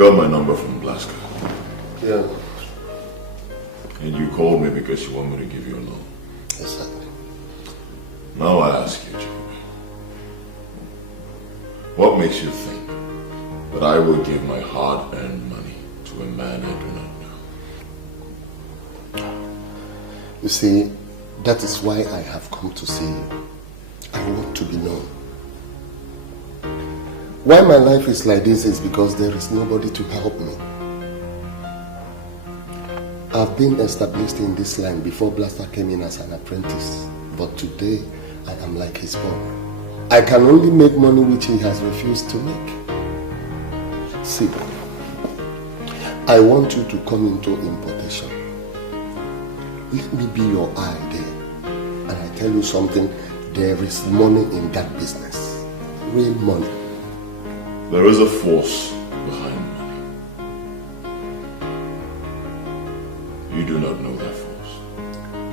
got my number from Blaska. Yeah. And you called me because you want me to give you a loan. Exactly. Now I ask you, Chika, what makes you think that I will give my hard-earned money to a man I do not know? You see, that is why I have come to see you. I want to be known. Why my life is like this is because there is nobody to help me. I've been established in this line before Blaster came in as an apprentice. But today, I am like his boy. I can only make money which he has refused to make. See, I want you to come into importation. Let me be your eye there. And I tell you something, there is money in that business. Real money. There is a force behind money. You do not know that force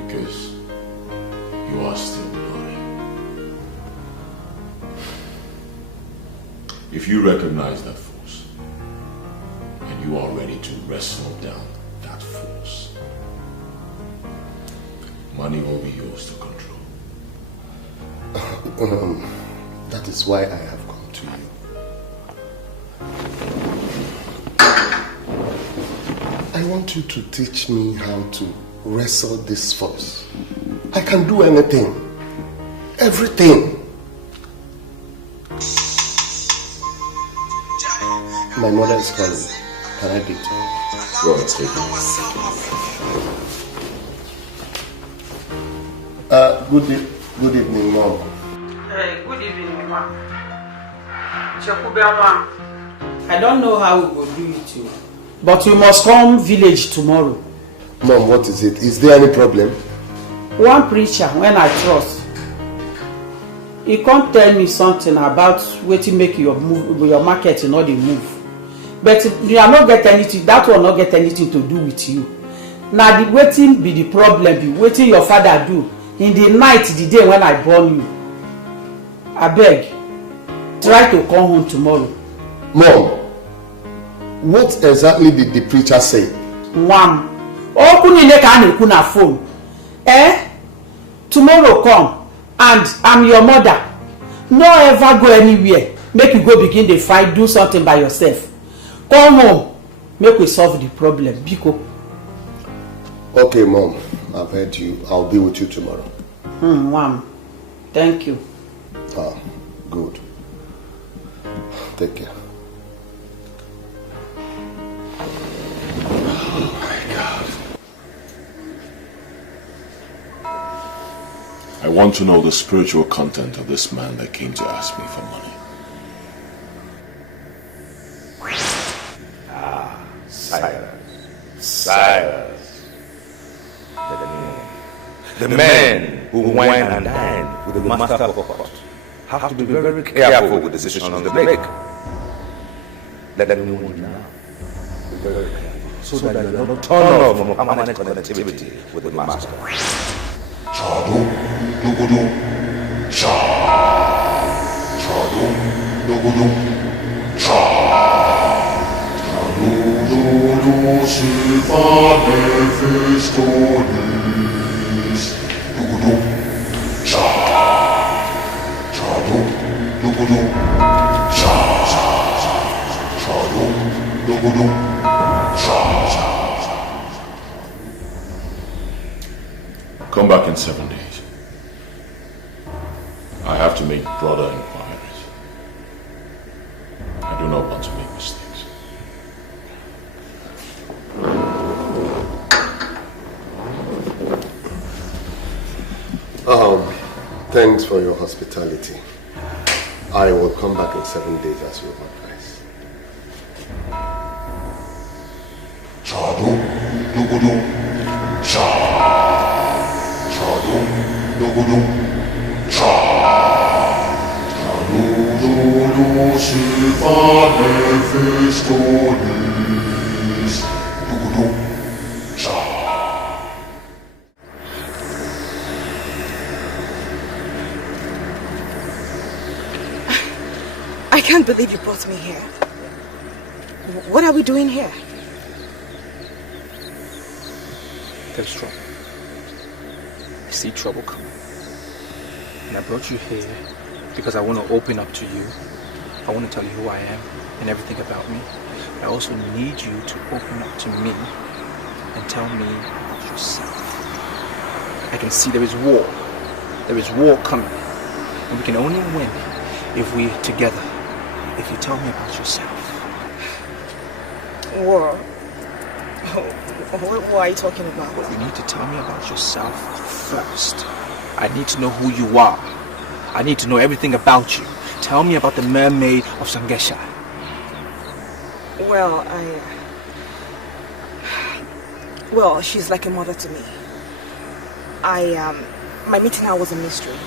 because you are still learning. If you recognize that force and you are ready to wrestle down that force, money will be yours to control. That is why I have come to you. I want you to teach me how to wrestle this force. I can do anything. Everything. My mother is calling. Can I beat her? Go ahead, take it. Good evening, Mom. Hey, good evening, Mama. Chukwuemeka, I don't know how we will do it, too. But we must come village tomorrow. Mom, what is it? Is there any problem? One preacher, when I trust, he can't tell me something about where to make your market and all the move. But you are not get anything, that will not get anything to do with you. Now the waiting be the problem, be waiting your father do in the night, the day when I born you. I beg, try to come home tomorrow. Mom, what exactly did the preacher say? Mom, na phone. Tomorrow come and I'm your mother. No ever go anywhere. Make you go begin the fight, do something by yourself. Come home, make we solve the problem. Biko. Okay, Mom, I've heard you. I'll be with you tomorrow. Mom, thank you. Ah, good. Take care. Oh my God. I want to know the spiritual content of this man that came to ask me for money. Silence. The men who wine and dine with the master of occult have to be very careful with the decisions they make. Let them know now. Be very careful so that you are not turned off from permanent connectivity with the master. Chadu, dugudu, cha. Chadu, dugudu, cha. Chadu, dugudu, sifa nefistonis. Dugudu, cha. Chadu, dugudu, cha. Chadu, dugudu, cha. Come back in 7 days. I have to make broader inquiries. I do not want to make mistakes. Thanks for your hospitality. I will come back in 7 days as you advise. Chadu, dugudu, cha. Chadu, dugudu, cha. Chadu, dugudu, sifa nefistonis. Dugudu, cha. I can't believe you brought me here. What are we doing here? There's trouble. I see trouble coming. And I brought you here because I want to open up to you. I want to tell you who I am and everything about me. I also need you to open up to me and tell me about yourself. I can see there is war. There is war coming. And we can only win if we're together. If you tell me about yourself. War? What are you talking about? You need to tell me about yourself first. I need to know who you are. I need to know everything about you. Tell me about the mermaid of Sangesha. Well, she's like a mother to me. My meeting her was a mystery.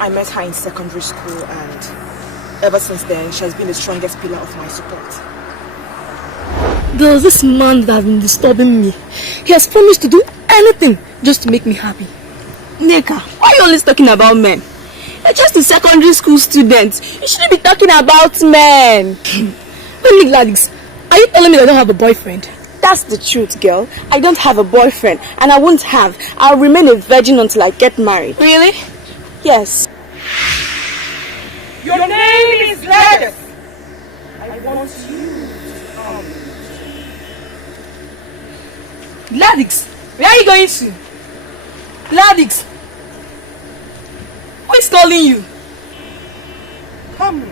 I met her in secondary school, and ever since then, she has been the strongest pillar of my support. There's this man that has been disturbing me. He has promised to do anything just to make me happy. Neka, why are you always talking about men? You're just a secondary school student. You shouldn't be talking about men. Wait, Gladys, are you telling me that I don't have a boyfriend? That's the truth, girl. I don't have a boyfriend, and I won't have. I'll remain a virgin until I get married. Really? Yes. Your name is Gladys. I want you to come. Gladys, where are you going to? Gladys, who is calling you? Come.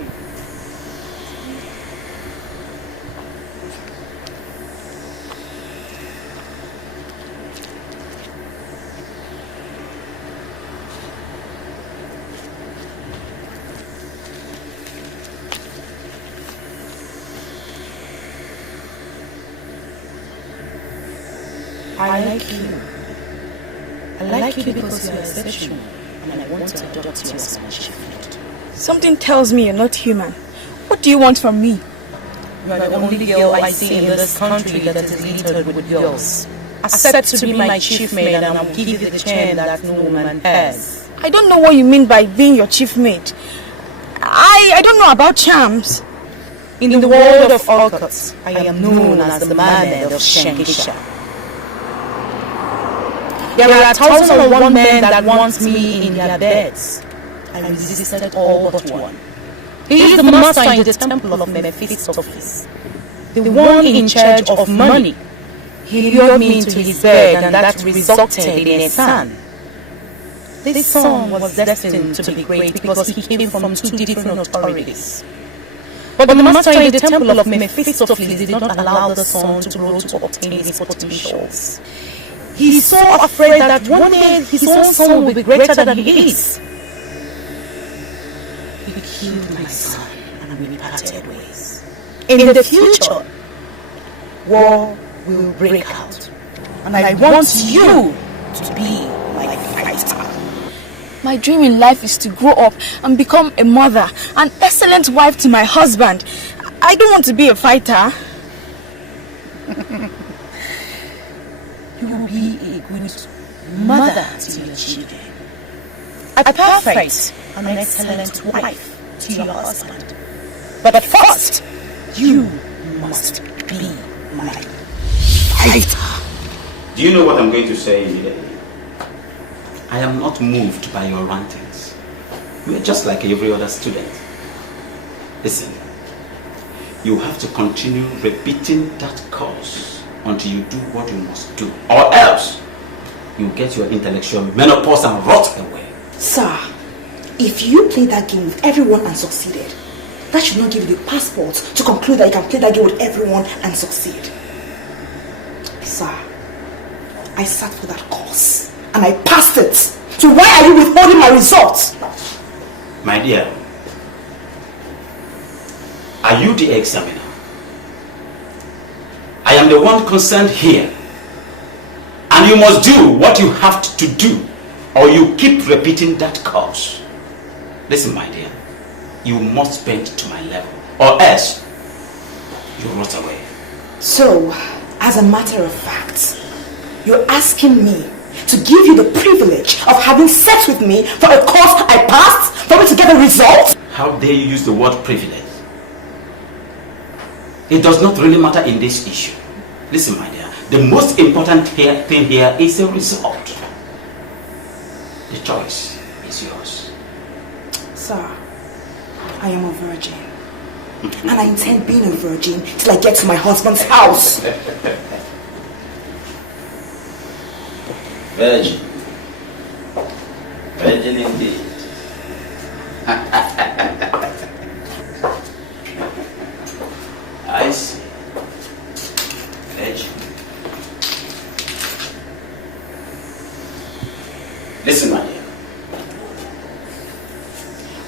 I like you. I like you because you are exceptional, and I want to adopt you as my child. Something tells me you're not human. What do you want from me? You are the only girl I see in this country that is littered with girls. Accept to be my chief maid, and I'll give you the chain that no woman has. I don't know what you mean by being your chief mate. I don't know about charms. In the world of occult, I am known as the mermaid of Shankisha. There are 1,001 men that want me in their beds. I resisted all but one. He is the master in the temple of Mephistopheles, the one in charge of money. He lured me into his bed, and that resulted in a son. This son was destined to be great because he came from two different authorities. But the master in the temple of Mephistopheles did not allow the son to grow to obtain his potentials. He is so afraid that one day his own son will be greater than he is. He killed my son, and we parted ways. In the future, war will break out, and I want you to be my fighter. My dream in life is to grow up and become a mother, an excellent wife to my husband. I don't want to be a fighter. You will be a good mother to your children, a perfect and excellent wife to your husband. But first, you must be my fighter. Do you know what I'm going to say immediately? I am not moved by your rantings. You are just like every other student. Listen, you have to continue repeating that course until you do what you must do, or else you get your intellectual menopause and rot away. Sir, if you play that game with everyone and succeeded, that should not give you the passport to conclude that you can play that game with everyone and succeed. Sir, I sat for that course and I passed it. So why are you withholding my results? My dear, are you the examiner? I am the one concerned here. And you must do what you have to do, or you keep repeating that course. Listen, my dear, you must bend to my level, or else you rot away. So, as a matter of fact, you're asking me to give you the privilege of having sex with me for a course I passed, for me to get a result? How dare you use the word privilege? It does not really matter in this issue. Listen, my dear, the most important thing here is the result. The choice is yours. Sir, I am a virgin. And I intend being a virgin till I get to my husband's house. Virgin. Virgin indeed. I see. Virgin. Listen, my dear.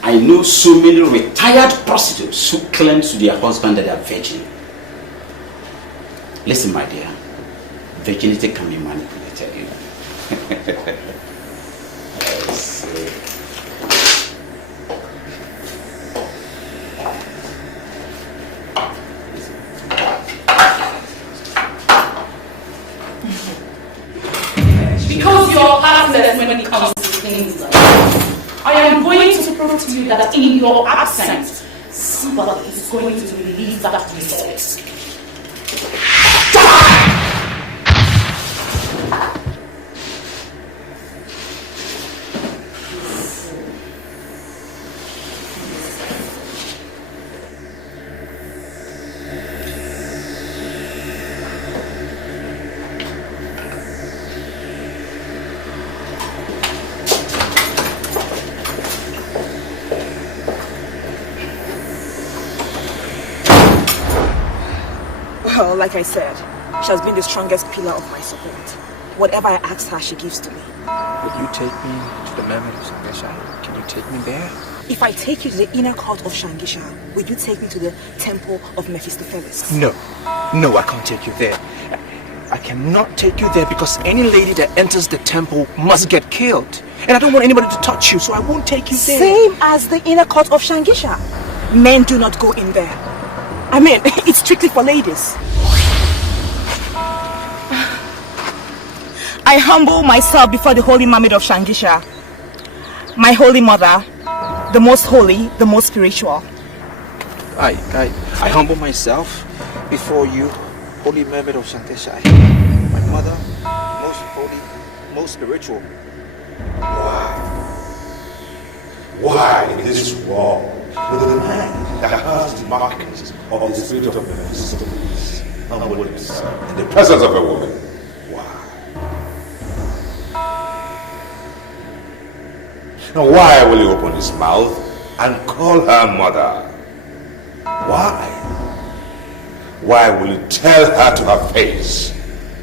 I know so many retired prostitutes who claim to their husband that they are virgin. Listen, my dear. Virginity can be manipulated, you know. I see. Because you're heartless when it comes to things like that. I am going to prove to you that in your absence, somebody is going to release that result. Well, like I said, she has been the strongest pillar of my support. Whatever I ask her, she gives to me. Will you take me to the Mermaid of Sangesha? Can you take me there? If I take you to the inner court of Shangisha, will you take me to the temple of Mephistopheles? No. No, I can't take you there. I cannot take you there because any lady that enters the temple must get killed. And I don't want anybody to touch you, so I won't take you there. Same as the inner court of Shangisha. Men do not go in there. I mean, it's strictly for ladies. I humble myself before the holy Mermaid of Shangisha. My holy mother, the most holy, the most spiritual. I humble myself before you, holy Mermaid of Shangesha. My mother, most holy, most spiritual. Why in this world with a man that has the markings of the spirit of Mephistopheles humble himself in the presence of a woman? Why? Now why will he open his mouth and call her mother? Why? Why will he tell her to her face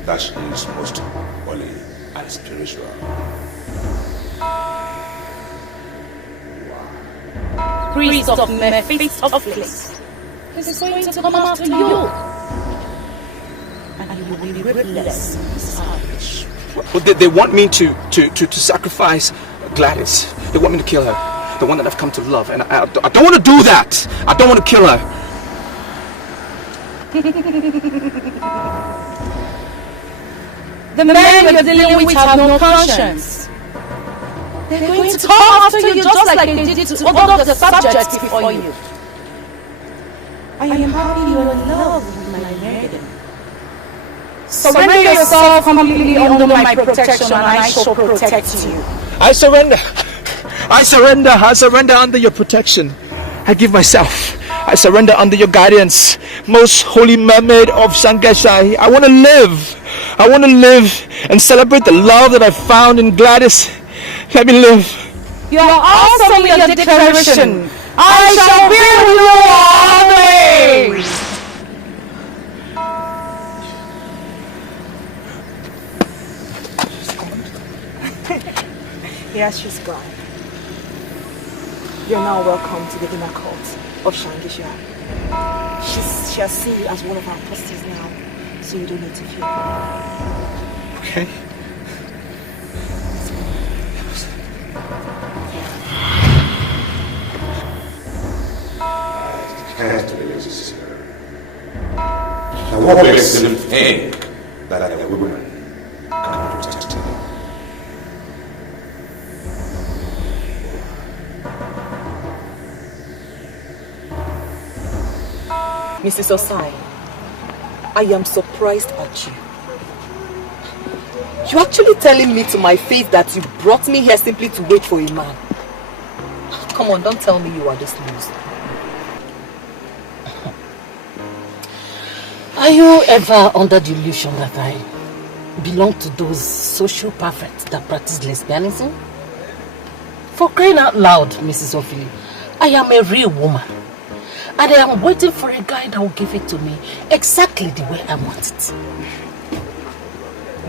that she is most holy and spiritual? Priest of Mephistopheles is going to come after you. And you will be ruthless, savage. Well, they want me to sacrifice Gladys. They want me to kill her. The one that I've come to love. And I don't want to do that. I don't want to kill her. The men you're dealing with have no conscience. They're going to come after you just like they did to all of the subjects before you. I am happy you're in love with my Megan. Surrender yourself completely under my protection and I shall protect you. I surrender. I surrender under your protection. I give myself. I surrender under your guidance. Most holy Mermaid of Sangesha. I want to live. I want to live and celebrate the love that I found in Gladys. Let me live. You are awesome in your declaration. I shall be with you always. Yes, she's gone. You're now welcome to the inner court of Shangisha. She has seen you as one of our apostles now, so you don't need to fear. Okay. Can't resist her. Now what makes him think that a woman can protect him? Mrs. Osai, I am surprised at you. You're actually telling me to my face that you brought me here simply to wait for a man. Come on, don't tell me you are this loose. Are you ever under the illusion that I belong to those social perfects that practice lesbianism? For crying out loud, Mrs. Ophelia, I am a real woman. And I am waiting for a guy that will give it to me exactly the way I want it.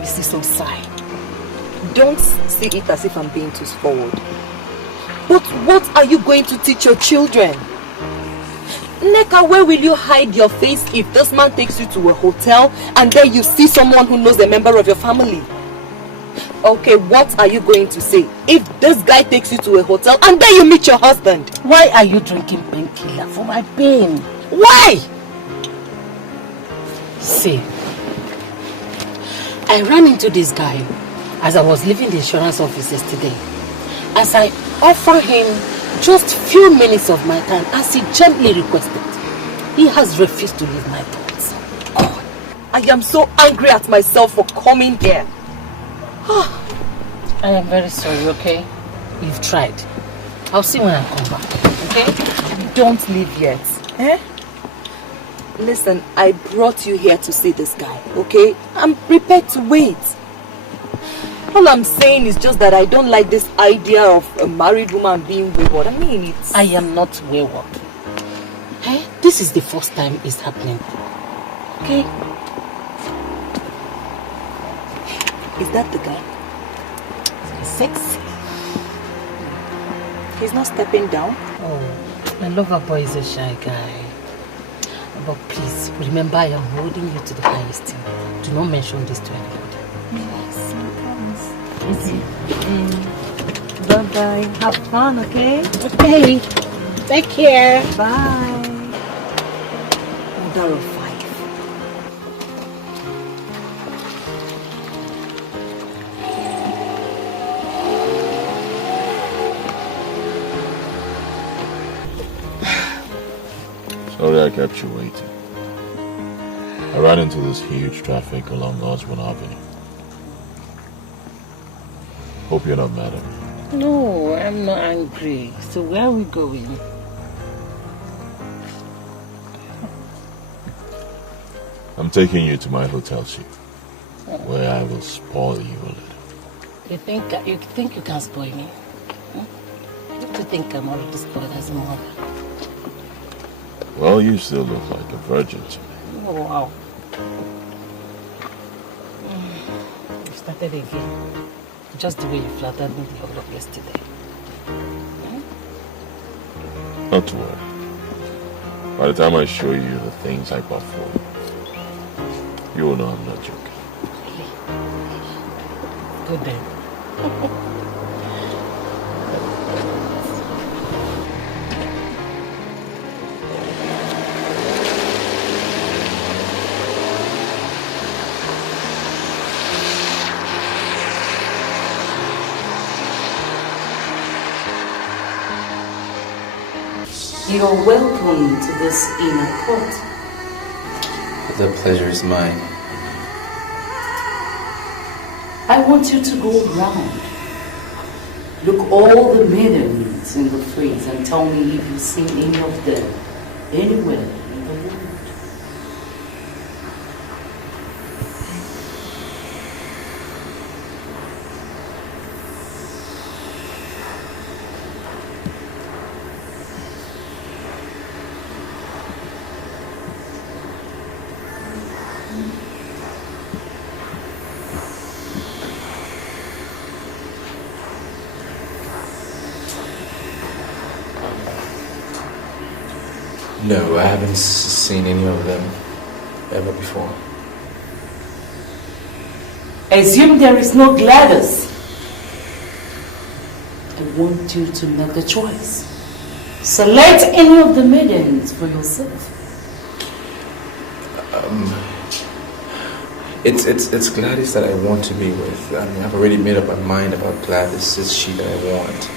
Mrs. Osai, don't see it as if I'm being too forward. But what are you going to teach your children? Neka, where will you hide your face if this man takes you to a hotel and then you see someone who knows a member of your family? Okay, what are you going to say if this guy takes you to a hotel and then you meet your husband? Why are you drinking painkiller for my pain? Why? See, I ran into this guy as I was leaving the insurance office yesterday. As I offered him just few minutes of my time as he gently requested, he has refused to leave my thoughts. God, I am so angry at myself for coming here. I am very sorry, okay? You've tried. I'll see when I come back, okay? Don't leave yet. Eh? Listen, I brought you here to see this guy, okay? I'm prepared to wait. All I'm saying is just that I don't like this idea of a married woman being wayward. I mean, it's... I am not wayward. Eh? This is the first time it's happening. Okay? Is that the guy? Sexy. He's not stepping down? Oh, my lover boy is a shy guy. But please, remember I am holding you to the highest thing. Do not mention this to anybody. Yes, I promise. Bye-bye. Have fun, okay? Okay. Take care. Bye. Mother of 5. Sorry I kept you waiting. I ran into this huge traffic along Osborne Avenue. Hope you're not mad at me. No, I'm not angry. So where are we going? I'm taking you to my hotel suite, where I will spoil you a little. You think you can spoil me? Don't you think I'm already spoiled as a mother? Well, you still look like a virgin to me. Oh, wow. You started again. Just the way you flattered me the whole of yesterday. Not to worry. By the time I show you the things I perform, you will know I'm not joking. Good then. You're welcome to this inner court. The pleasure is mine. I want you to go around. Look all the maidens in the phrase and tell me if you've seen any of them anywhere in the world. No, I haven't seen any of them ever before. Assume there is no Gladys. I want you to make the choice. Select any of the maidens for yourself. It's Gladys that I want to be with. I mean, I've already made up my mind about Gladys. It's she that I want.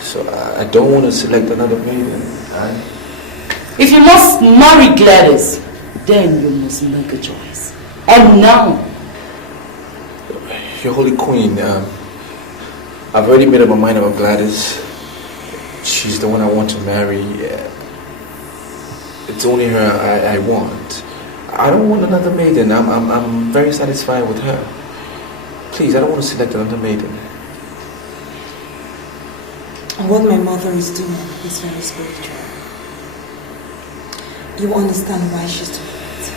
So I don't want to select another maiden. If you must marry Gladys, then you must make a choice. And now. Your Holy Queen, I've already made up my mind about Gladys. She's the one I want to marry. It's only her I want. I don't want another maiden. I'm very satisfied with her. Please, I don't want to select another maiden. And what my mother is doing is very spiritual. You understand why she's doing it.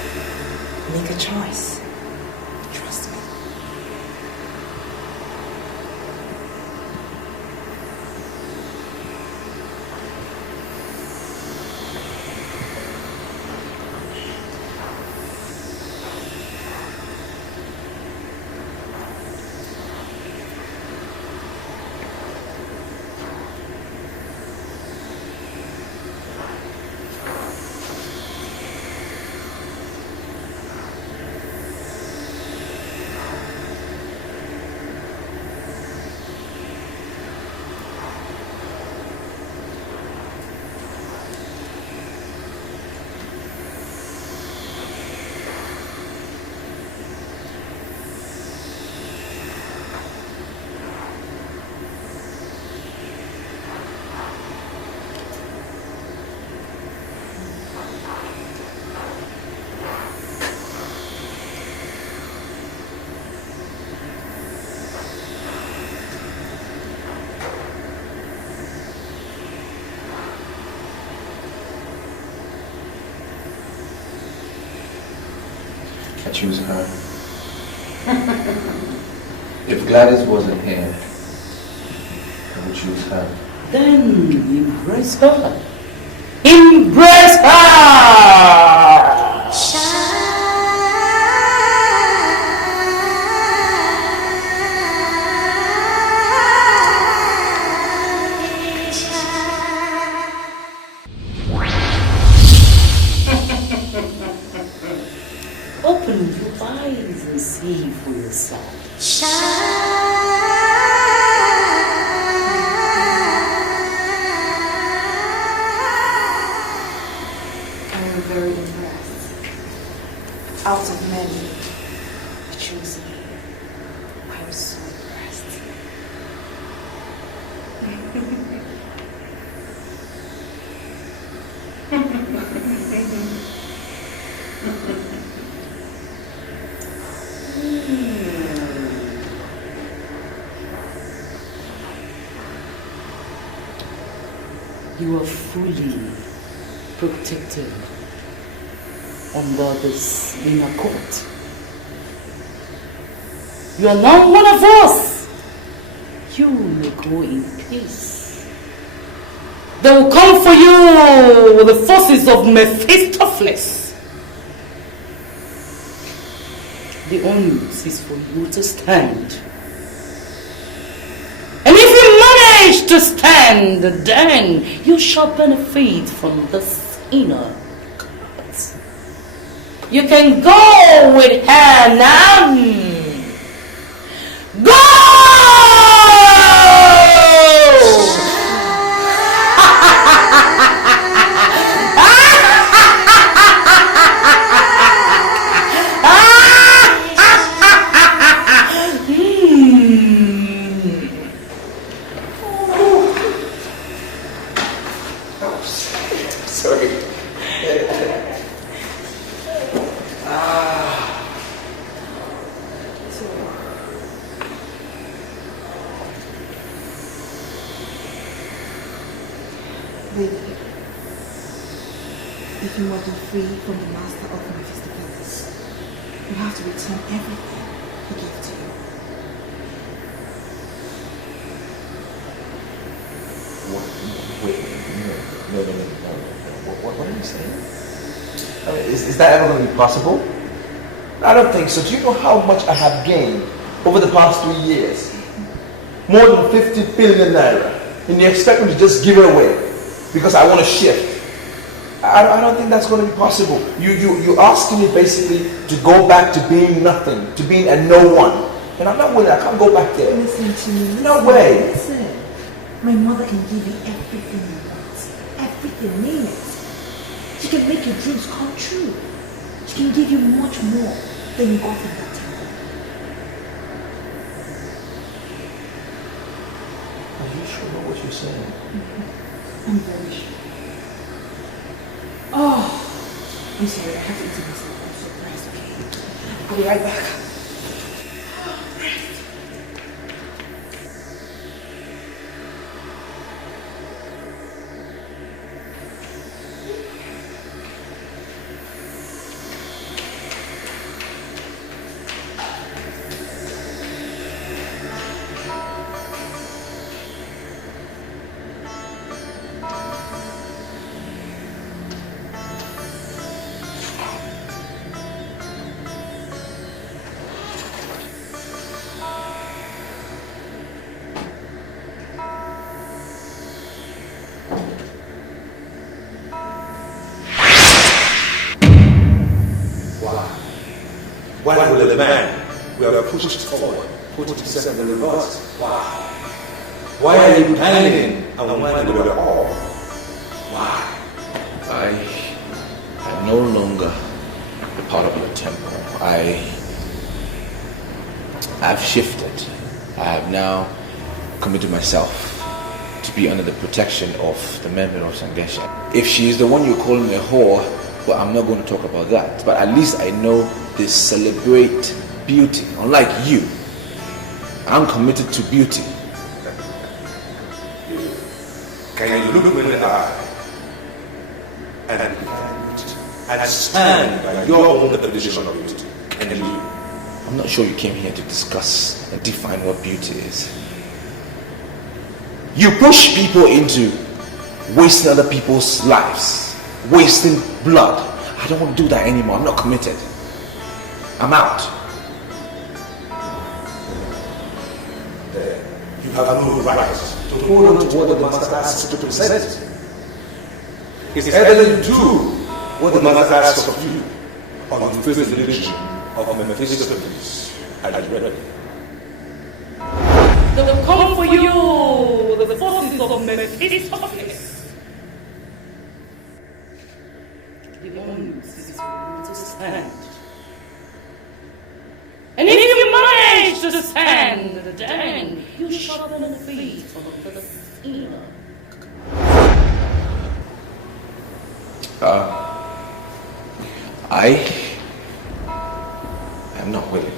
Make a choice. Trust me. I choose her. If Gladys wasn't here, I would choose her. Then embrace her. Embrace her! Open your eyes and see for yourself. I'm very impressed. Out of many, you chose me. I'm so impressed. You are fully protected under this inner court. You are now one of us. You may go in peace. They will come for you with the forces of Mephistopheles. The onus is for you to stand. And if you manage to stand, then you shall benefit from this inner court. You can go with her now. Go! If you want to be free from the master of Mephistopheles, you have to return everything he gave to you. Wait, no. What are you saying? I mean, is that ever going to be possible? I don't think so. Do you know how much I have gained over the past 3 years? More than 50 billion naira. And you expect me to just give it away because I want to shift? I don't think that's going to be possible. You're asking me basically to go back to being nothing, to being a no one. And I'm not willing. I can't go back there. Listen to me. No way. Listen. My mother can give you everything you want. Everything, name it. She can make your dreams come true. She can give you much more than you got from that temple. Are you sure about what you're saying? I'm very sure. Oh, I'm sorry, I have to eat myself. I'm surprised, okay? I'll be right back. Why will the man we have pushed forward put himself in reverse? Why? Why are you hanging and whining with it all? Why? I'm no longer a part of your temple. I've shifted. I have now committed myself to be under the protection of the member of Sangesha. If she is the one you're calling a whore, well, I'm not going to talk about that. But at least I know they celebrate beauty. Unlike you, I'm committed to beauty. Can you look me in the eye and stand by your own definition of beauty? Can you? I'm not sure you came here to discuss and define what beauty is. You push people into wasting other people's lives, wasting blood. I don't want to do that anymore. I'm not committed. I'm out. You have no right to hold on to what the master asks you to present. It's either you do what the master asks of you, or you face the religion of Mephistopheles. Are you ready? They'll come for you, the forces of Mephistopheles. The only to stand. And if you manage to stand, then you shall benefit from the inner. I am not willing.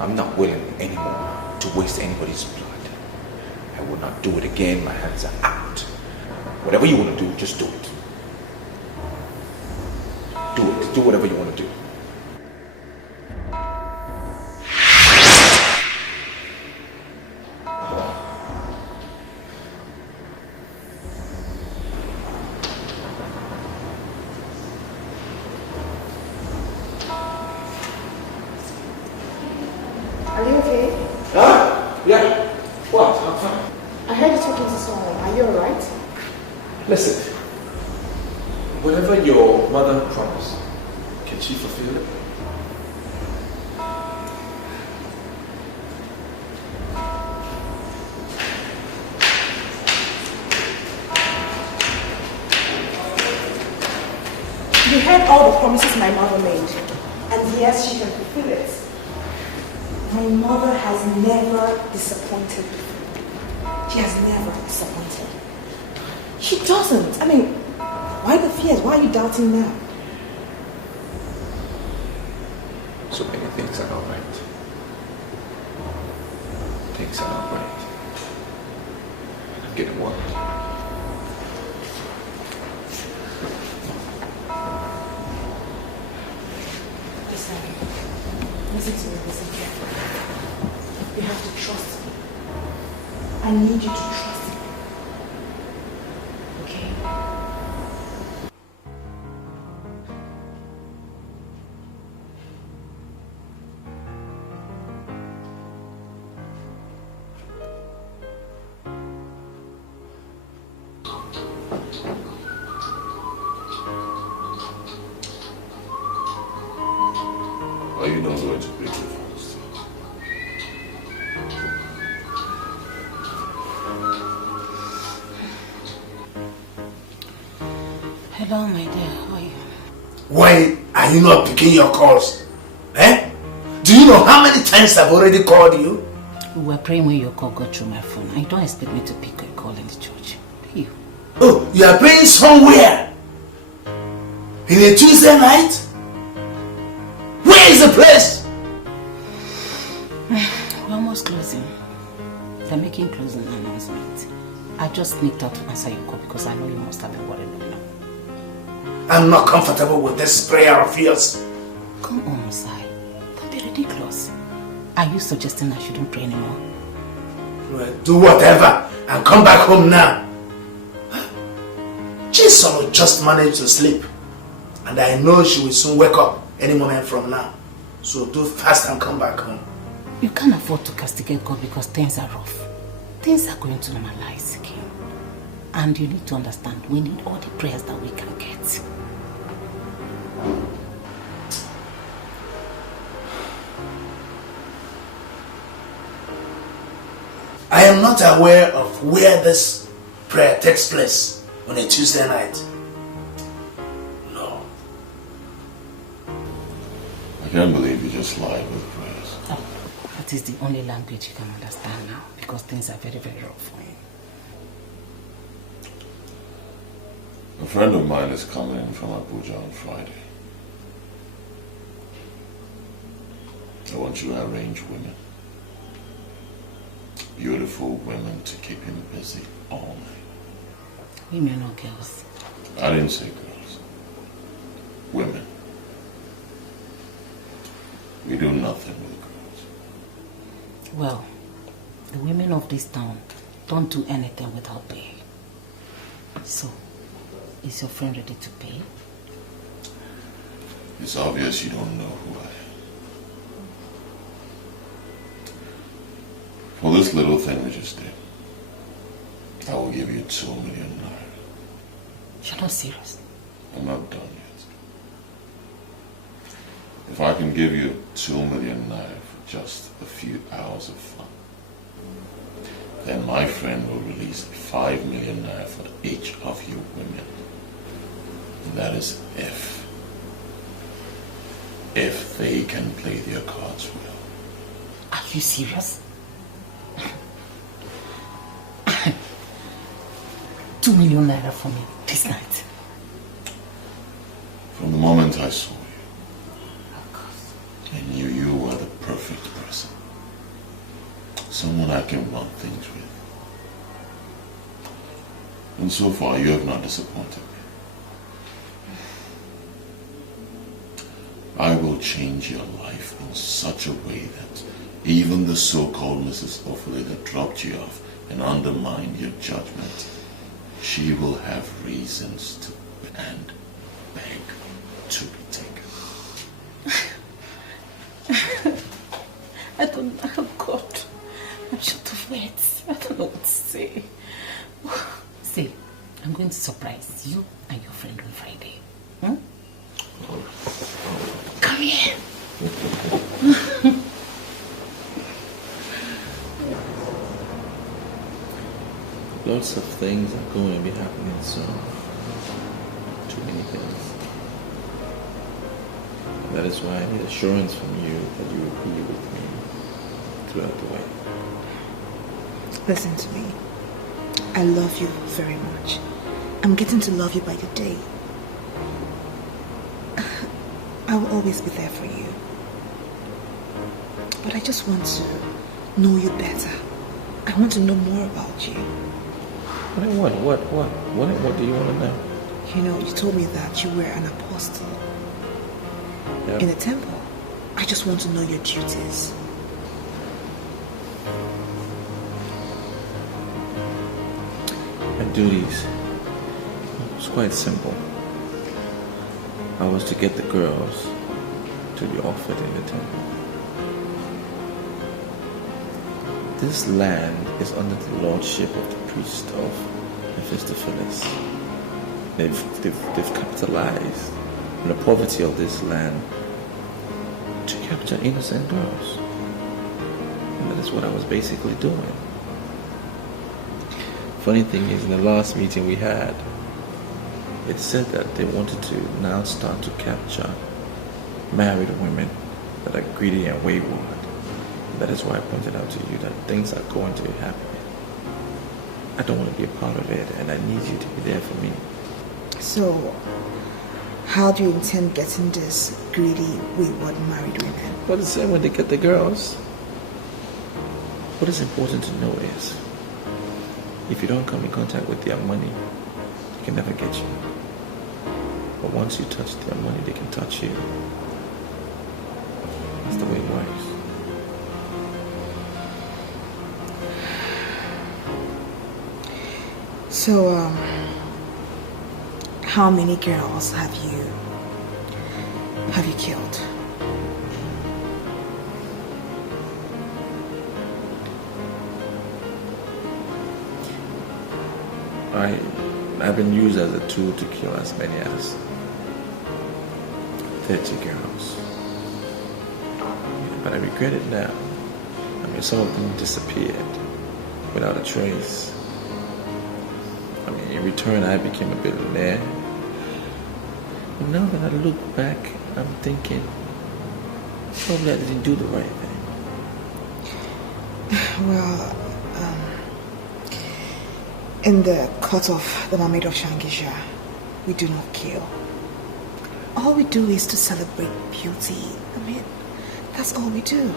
I'm not willing anymore to waste anybody's blood. I will not do it again. My hands are out. Whatever you want to do, just do it. Do it. Do whatever you want to do. Are you okay? Huh? Yeah. What? I'm fine. I heard you talking to someone. Are you alright? Listen. Whatever your mother promised, can she fulfill it? You heard all the promises my mother made. And yes, she can fulfill it. My mother has never disappointed me. She has never disappointed. She doesn't. I mean, why the fears? Why are you doubting now? So many things are not right. Things are not right. I'm getting worried. Listen to me, listen carefully. You have to trust me. I need you to trust me. Okay? Are you not going to break your fast? Hello, my dear. How are you? Why are you not picking your calls? Eh? Do you know how many times I've already called you? We were praying when your call got through my phone. I don't expect me to pick a call in the church. Do you? Oh, you are praying somewhere? In a Tuesday night? Where is the place? We're almost closing. They're making closing announcement. I just sneaked out to answer your call because I know you must have been worried now. I'm not comfortable with this prayer of yours. Come on, Messiah. Don't be ridiculous. Are you suggesting I shouldn't pray anymore? Well, do whatever and come back home now. Jibola just managed to sleep. And I know she will soon wake up any moment from now. So do fast and come back home. You can't afford to castigate God because things are rough. Things are going to normalize again. And you need to understand, we need all the prayers that we can get. I am not aware of where this prayer takes place on a Tuesday night. No. I can't believe you just lied with prayers. Oh, that is the only language you can understand now because things are very, very rough for you. A friend of mine is coming in from Abuja on Friday. I want you to arrange women. Beautiful women to keep him busy all night. Women or girls? I didn't say girls. Women. We do nothing with girls. Well, the women of this town don't do anything without pay. So, is your friend ready to pay? It's obvious you don't know who I am. For this little thing we just did, I will give you 2 million naira. You're not serious? I'm not done yet. If I can give you 2 million naira for just a few hours of fun, then my friend will release 5 million naira for each of you women. And that is if they can play their cards well. Are you serious? 2 million naira for me this night. From the moment I saw you, I knew you were the perfect person. Someone I can run things with. And so far, you have not disappointed me. I will change your life in such a way that even the so-called Mrs. Ophelia that dropped you off and undermined your judgment, she will have reasons to and beg to be taken. I don't know. Oh God. I'm short of words. I don't know what to say. See, I'm going to surprise you and your friend on Friday. Hmm? Come here. Lots of things are going to be happening soon. Too many things. That is why I need assurance from you that you will be with me throughout the way. Listen to me. I love you very much. I'm getting to love you by the day. I will always be there for you. But I just want to know you better. I want to know more about you. What do you want to know? You know, you told me that you were an apostle in a temple. I just want to know your duties. My duties. It's quite simple. I was to get the girls to be offered in the temple. This land is under the lordship of the priest of Felix. They've capitalized on the poverty of this land to capture innocent girls. And that is what I was basically doing. Funny thing is, in the last meeting we had, it said that they wanted to now start to capture married women that are greedy and wayward. That is why I pointed out to you that things are going to happen. I don't want to be a part of it, and I need you to be there for me. So, how do you intend getting these greedy, wayward married women? Well, the same when they get the girls. What is important to know is, if you don't come in contact with their money, they can never get you. But once you touch their money, they can touch you. That's the way it works. So, how many girls have you killed? I've been used as a tool to kill as many as 30 girls. But I regret it now. I mean, some of them disappeared without a trace. I mean, in return, I became a billionaire. But now that I look back, I'm thinking, probably I didn't do the right thing. Well, in the court of the Mermaid of Shangisha, we do not kill. All we do is to celebrate beauty. I mean, that's all we do.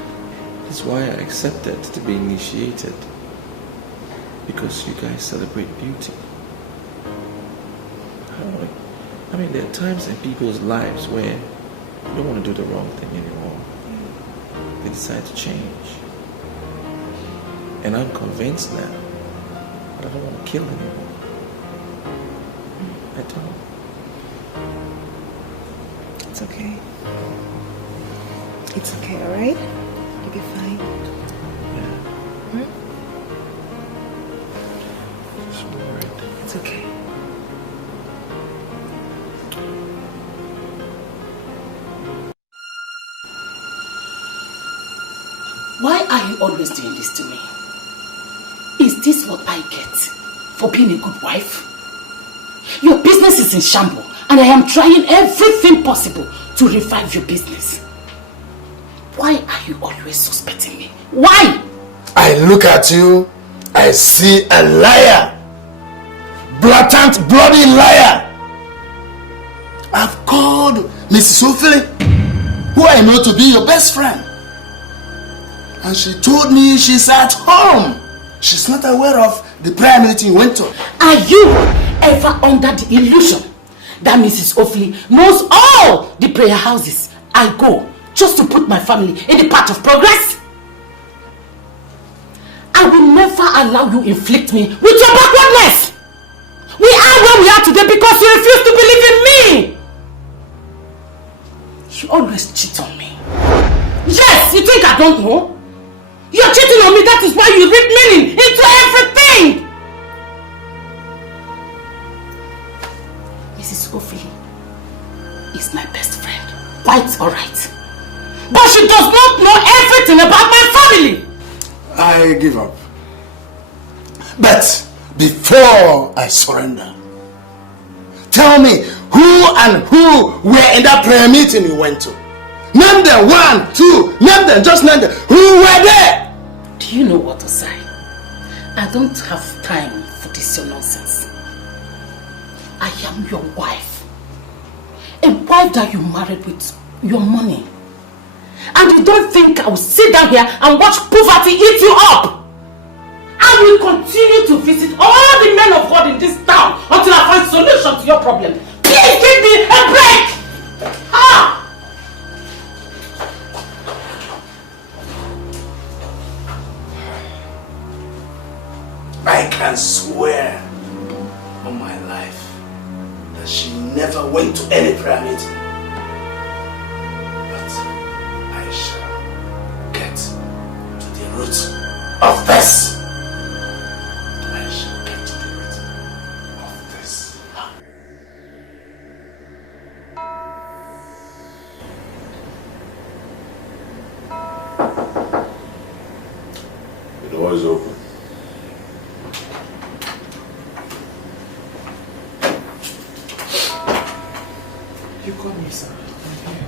That's why I accepted to be initiated. Because you guys celebrate beauty. I mean, there are times in people's lives where you don't want to do the wrong thing anymore. They decide to change. And I'm convinced now that I don't want to kill anymore. I don't. It's okay. It's okay, alright? You'll be fine. Yeah. Hmm? Just worried. It's okay. Why are you always doing this to me? Is this what I get for being a good wife? Your business is in shambles, and I am trying everything possible to revive your business. Why are you always suspecting me? Why? I look at you, I see a liar. Blatant, bloody liar. I've called Mrs. Ophelia, who I know to be your best friend. And she told me she's at home. She's not aware of the prayer meeting you went to. Are you ever under the illusion that Mrs. Ophelia knows all the prayer houses I go just to put my family in the path of progress? I will never allow you inflict me with your backwardness. We are where we are today because you refuse to believe in me. You always cheat on me. Yes, you think I don't know? You're cheating on me, that is why you read meaning into everything. Mrs. Ophelia is my best friend. Quite alright. But she does not know everything about my family. I give up. But before I surrender, tell me who were in that prayer meeting you went to. Name them, 1, 2, name them, just name them. Who were there? Do you know what to say? I don't have time for this your nonsense. I am your wife. A wife that you married with your money. And you don't think I will sit down here and watch poverty eat you up? I will continue to visit all the men of God in this town until I find solution to your problem. Please give me a break! Ah! I can swear on my life that she never went to any prayer meeting. But I shall get to the root of this. I shall get to the root of this. The door is open. me, sir. I'm here.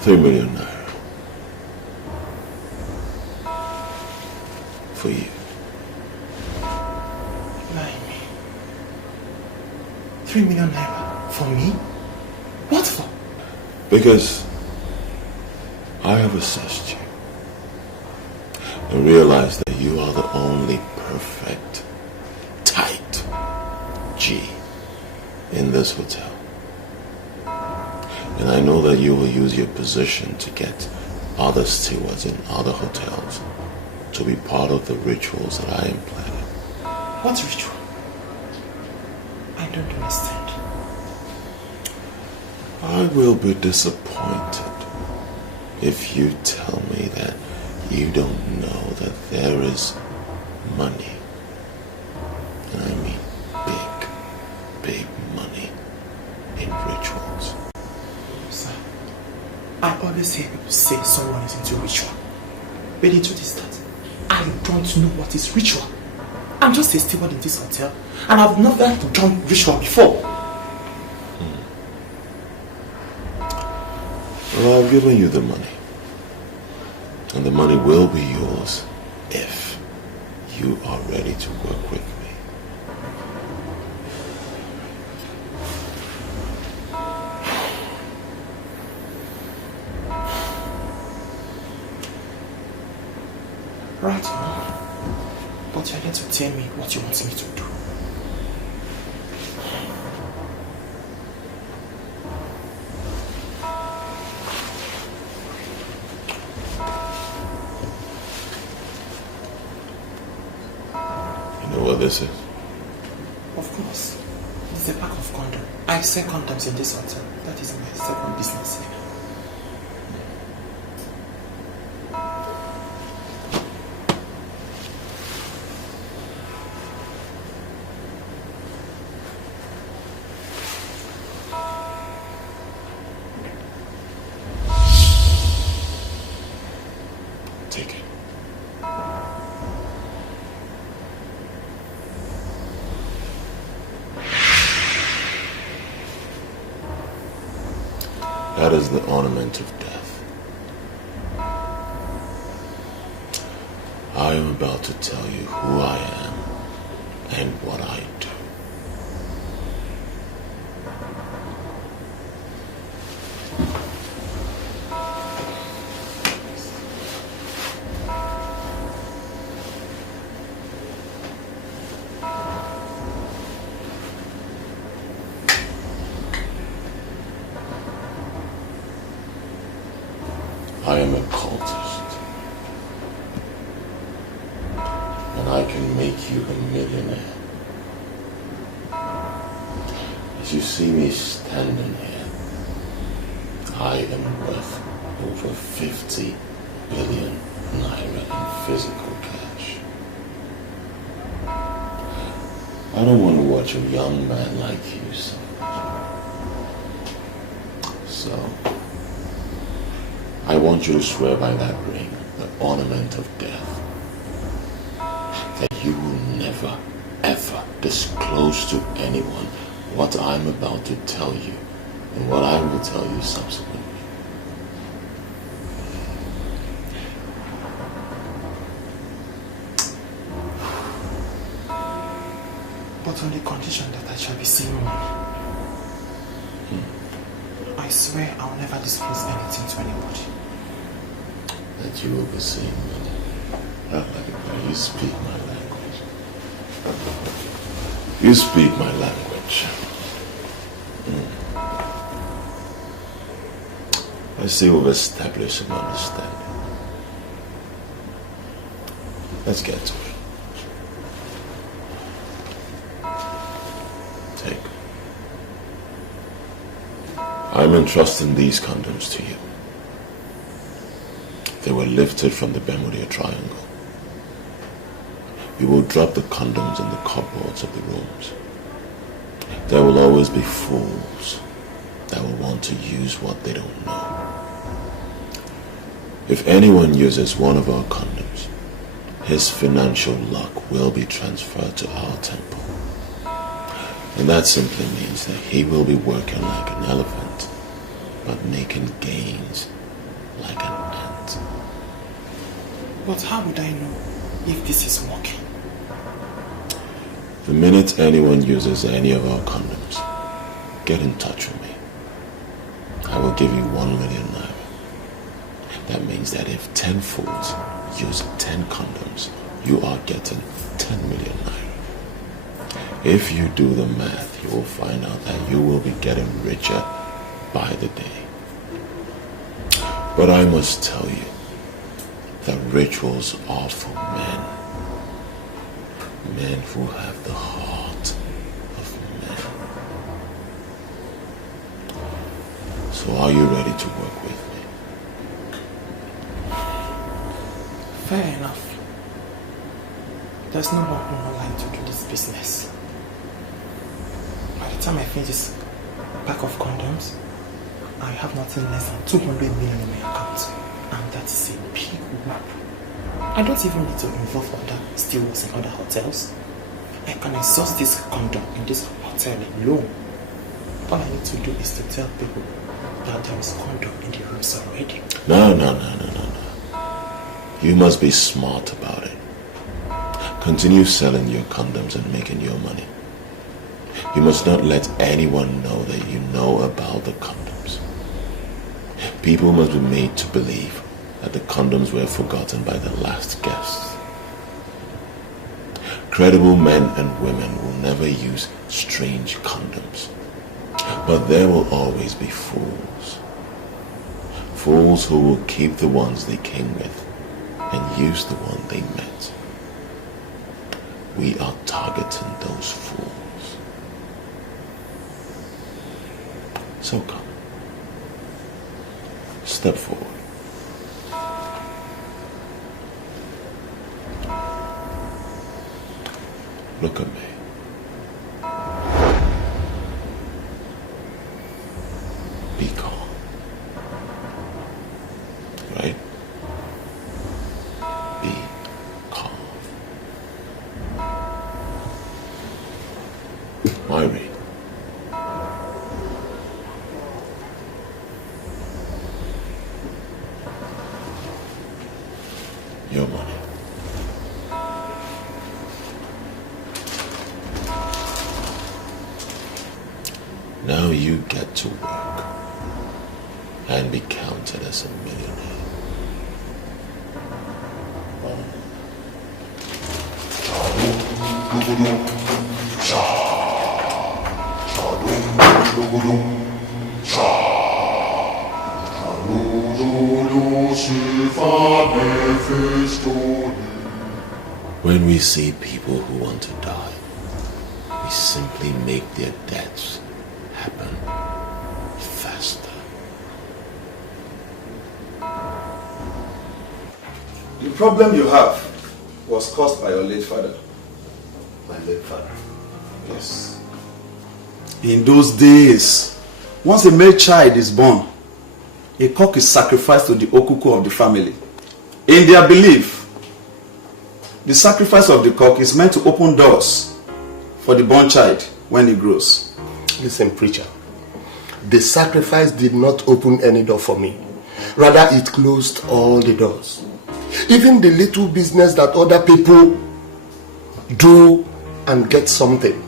$3 million for you. Lying me. 3 million naira for me? What for? Because I have assessed you and realized that you are the only perfect, tight G in this hotel. And I know that you will use your position to get other stewards in other hotels to be part of the rituals that I am planning. What ritual? I don't understand. I will be disappointed if you tell me that you don't know that there is money. And I mean big, big money in rituals. Sir, I always hear people say someone is into ritual. But the truth is that I don't know what is ritual. I'm just a steward in this hotel and I've never done ritual before. Well, I've given you the money. And the money will be yours if you are ready to work with me. Right. But you're here to tell me what you want me to do. You know what this is? Of course. It's a pack of condom. I sell condoms in this hotel. That is my second business here. Take it. That is the ornament of death. I am about to tell you who I am and what I do. I am a cultist, and I can make you a millionaire. As you see me standing here, I am worth over 50 billion naira in physical cash. I don't want to watch a young man like you suffer. So, I want you to swear by that ring, the ornament of death, that you will never, ever disclose to anyone what I'm about to tell you and what I will tell you subsequently. But on the condition that I shall be seeing money. I swear I'll never disclose anything to anybody. That you will be seeing money. You speak my language. You speak my language. I see we've established an understanding. Let's get to it. Take. I'm entrusting these condoms to you. They were lifted from the Bermuda Triangle. You will drop the condoms in the cupboards of the rooms. There will always be fools that will want to use what they don't know. If anyone uses one of our condoms his financial luck will be transferred to our temple. And that simply means that he will be working like an elephant, but making gains like an ant. But how would I know if this is working? The minute anyone uses any of our condoms, get in touch with me. I will give you 1 million naira. That means that if 10 fools use 10 condoms, you are getting 10 million naira. If you do the math, you will find out that you will be getting richer by the day. But I must tell you that rituals are for men. Men who have the heart of men. So are you ready to work with me? Fair enough. There's no work in my line to do this business. By the time I finish this pack of condoms, I have nothing less than 200 million in my account. And that is a big whap. I don't even need to involve other stewards in other hotels. I can exhaust this condom in this hotel alone. All I need to do is to tell people that there is condom in the rooms already. No. You must be smart about it. Continue selling your condoms and making your money. You must not let anyone know that you know about the condoms. People must be made to believe that the condoms were forgotten by the last guests. Credible men and women will never use strange condoms. But there will always be fools. Fools who will keep the ones they came with and use the one they met. We are targeting those fools. So come. Step forward. Look at me. Be calm. Right? Be calm. Myri. Your money. Now you get to work and be counted as a millionaire. When we see people who want to die, we simply make their deaths happen faster. The problem you have was caused by your late father. My late father? Yes. In those days, once a male child is born, a cock is sacrificed to the okuku of the family. In their belief, the sacrifice of the cock is meant to open doors for the born child when he grows. Listen, preacher. The sacrifice did not open any door for me. Rather, it closed all the doors. Even the little business that other people do and get something,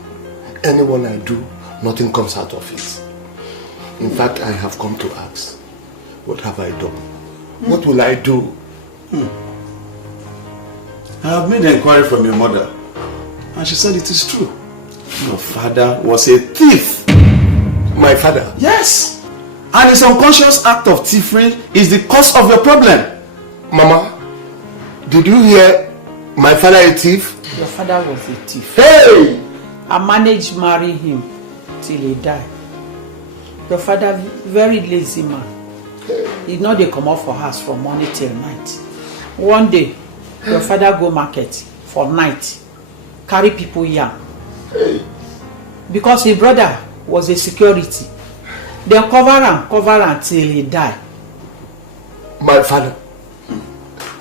anyone I do, nothing comes out of it. In fact, I have come to ask, what have I done? What will I do? I have made an inquiry from your mother, and she said it is true. Your father was a thief. My father? Yes. And his unconscious act of thievery is the cause of your problem. Mama, did you hear my father a thief? Your father was a thief. Hey! I managed to marry him till he died. Your father, very lazy man. He know they come out for house from morning till night. One day, your father go market for night, carry people yam. Because his brother was a security. They cover him till he died. My father.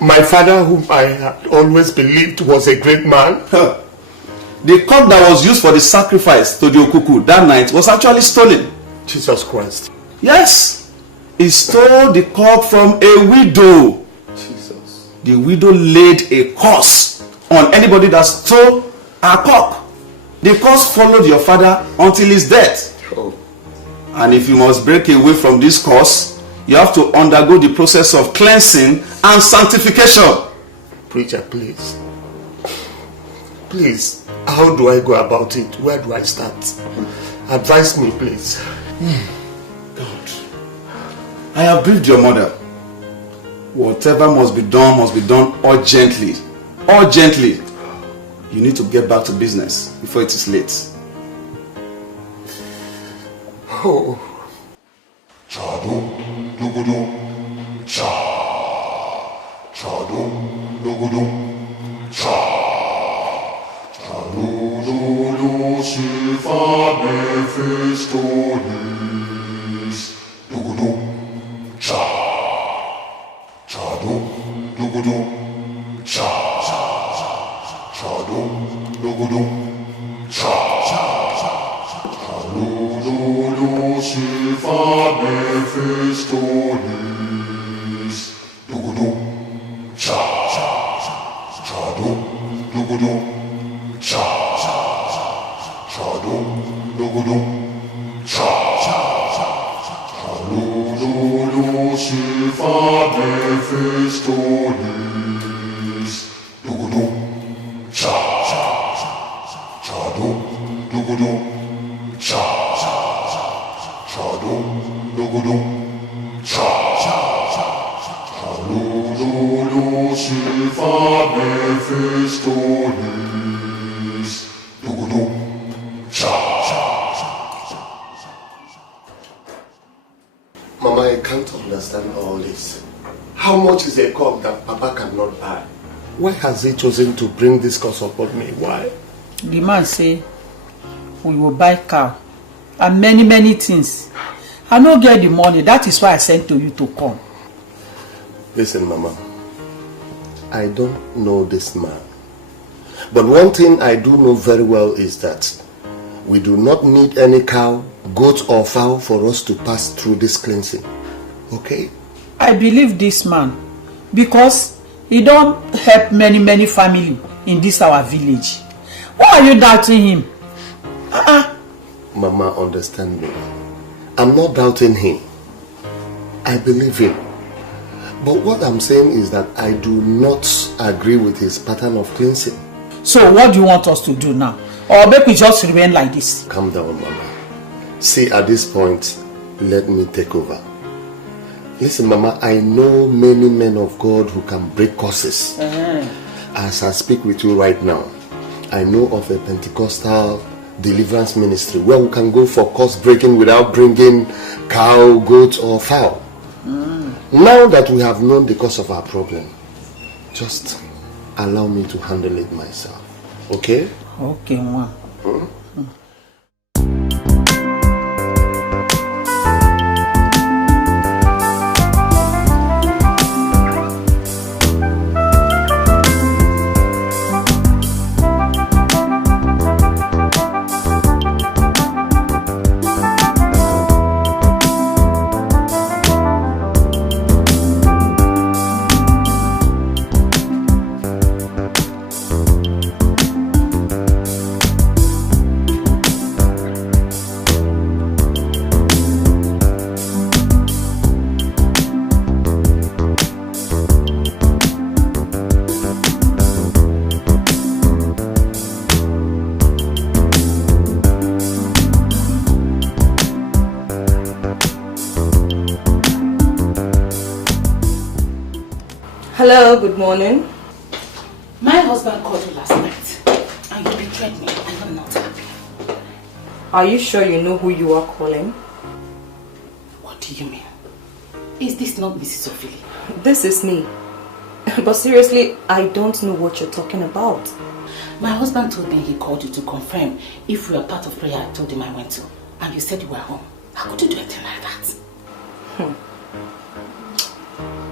My father, whom I had always believed was a great man. The cock that was used for the sacrifice to the Okuku that night was actually stolen. Jesus Christ. Yes. He stole the cock from a widow. Jesus. The widow laid a curse on anybody that stole her cock. The curse followed your father until his death. Oh. And if you must break away from this curse, you have to undergo the process of cleansing and sanctification. Preacher, please. Please, how do I go about it? Where do I start? Advise me, please. God, I have briefed your mother. Whatever must be done urgently. Urgently. You need to get back to business before it is late. Oh. Chadum dugudum cha. Chadum dugudum cha. Chalulu sifa mefistonis. Dugudum cha. Chadum dugudum cha. Chadum dugudum cha. Chalulu sifa mefistonis. Dugudum cha. Chadum dugudum cha. Chadum dugudum cha. Chalulu sifa mefistonis. Dugudum cha. Chadum dugudum cha. Chadum dugudum cha. Chalulu sifa mefistonis. Dugudum cha. Mama, I can't understand all this. How much is a cock that Papa cannot buy? Why has he chosen to bring this curse upon me? Why? The man say, we will buy cow and many things. I no get the money. That is why I sent to you to come. Listen, Mama. I don't know this man. But one thing I do know very well is that we do not need any cow, goat or fowl for us to pass through this cleansing. Okay? I believe this man because he don't help many family in this our village. Why are you doubting him? Mama, understand me. I'm not doubting him. I believe him. But what I'm saying is that I do not agree with his pattern of cleansing. So what do you want us to do now? Or make we just remain like this? Calm down, Mama. See, at this point, let me take over. Listen, Mama, I know many men of God who can break curses. As I speak with you right now, I know of a Pentecostal deliverance ministry where we can go for curse breaking without bringing cow, goat or fowl. Now that we have known the cause of our problem, just allow me to handle it myself. Okay? Okay, Ma. Hello, good morning. My husband called you last night and you betrayed me and I'm not happy. Are you sure you know who you are calling? What do you mean? Is this not Mrs. Ophelia? This is me. But seriously, I don't know what you're talking about. My husband told me he called you to confirm if we are part of prayer I told him I went to. And you said you were home. How could you do anything like that?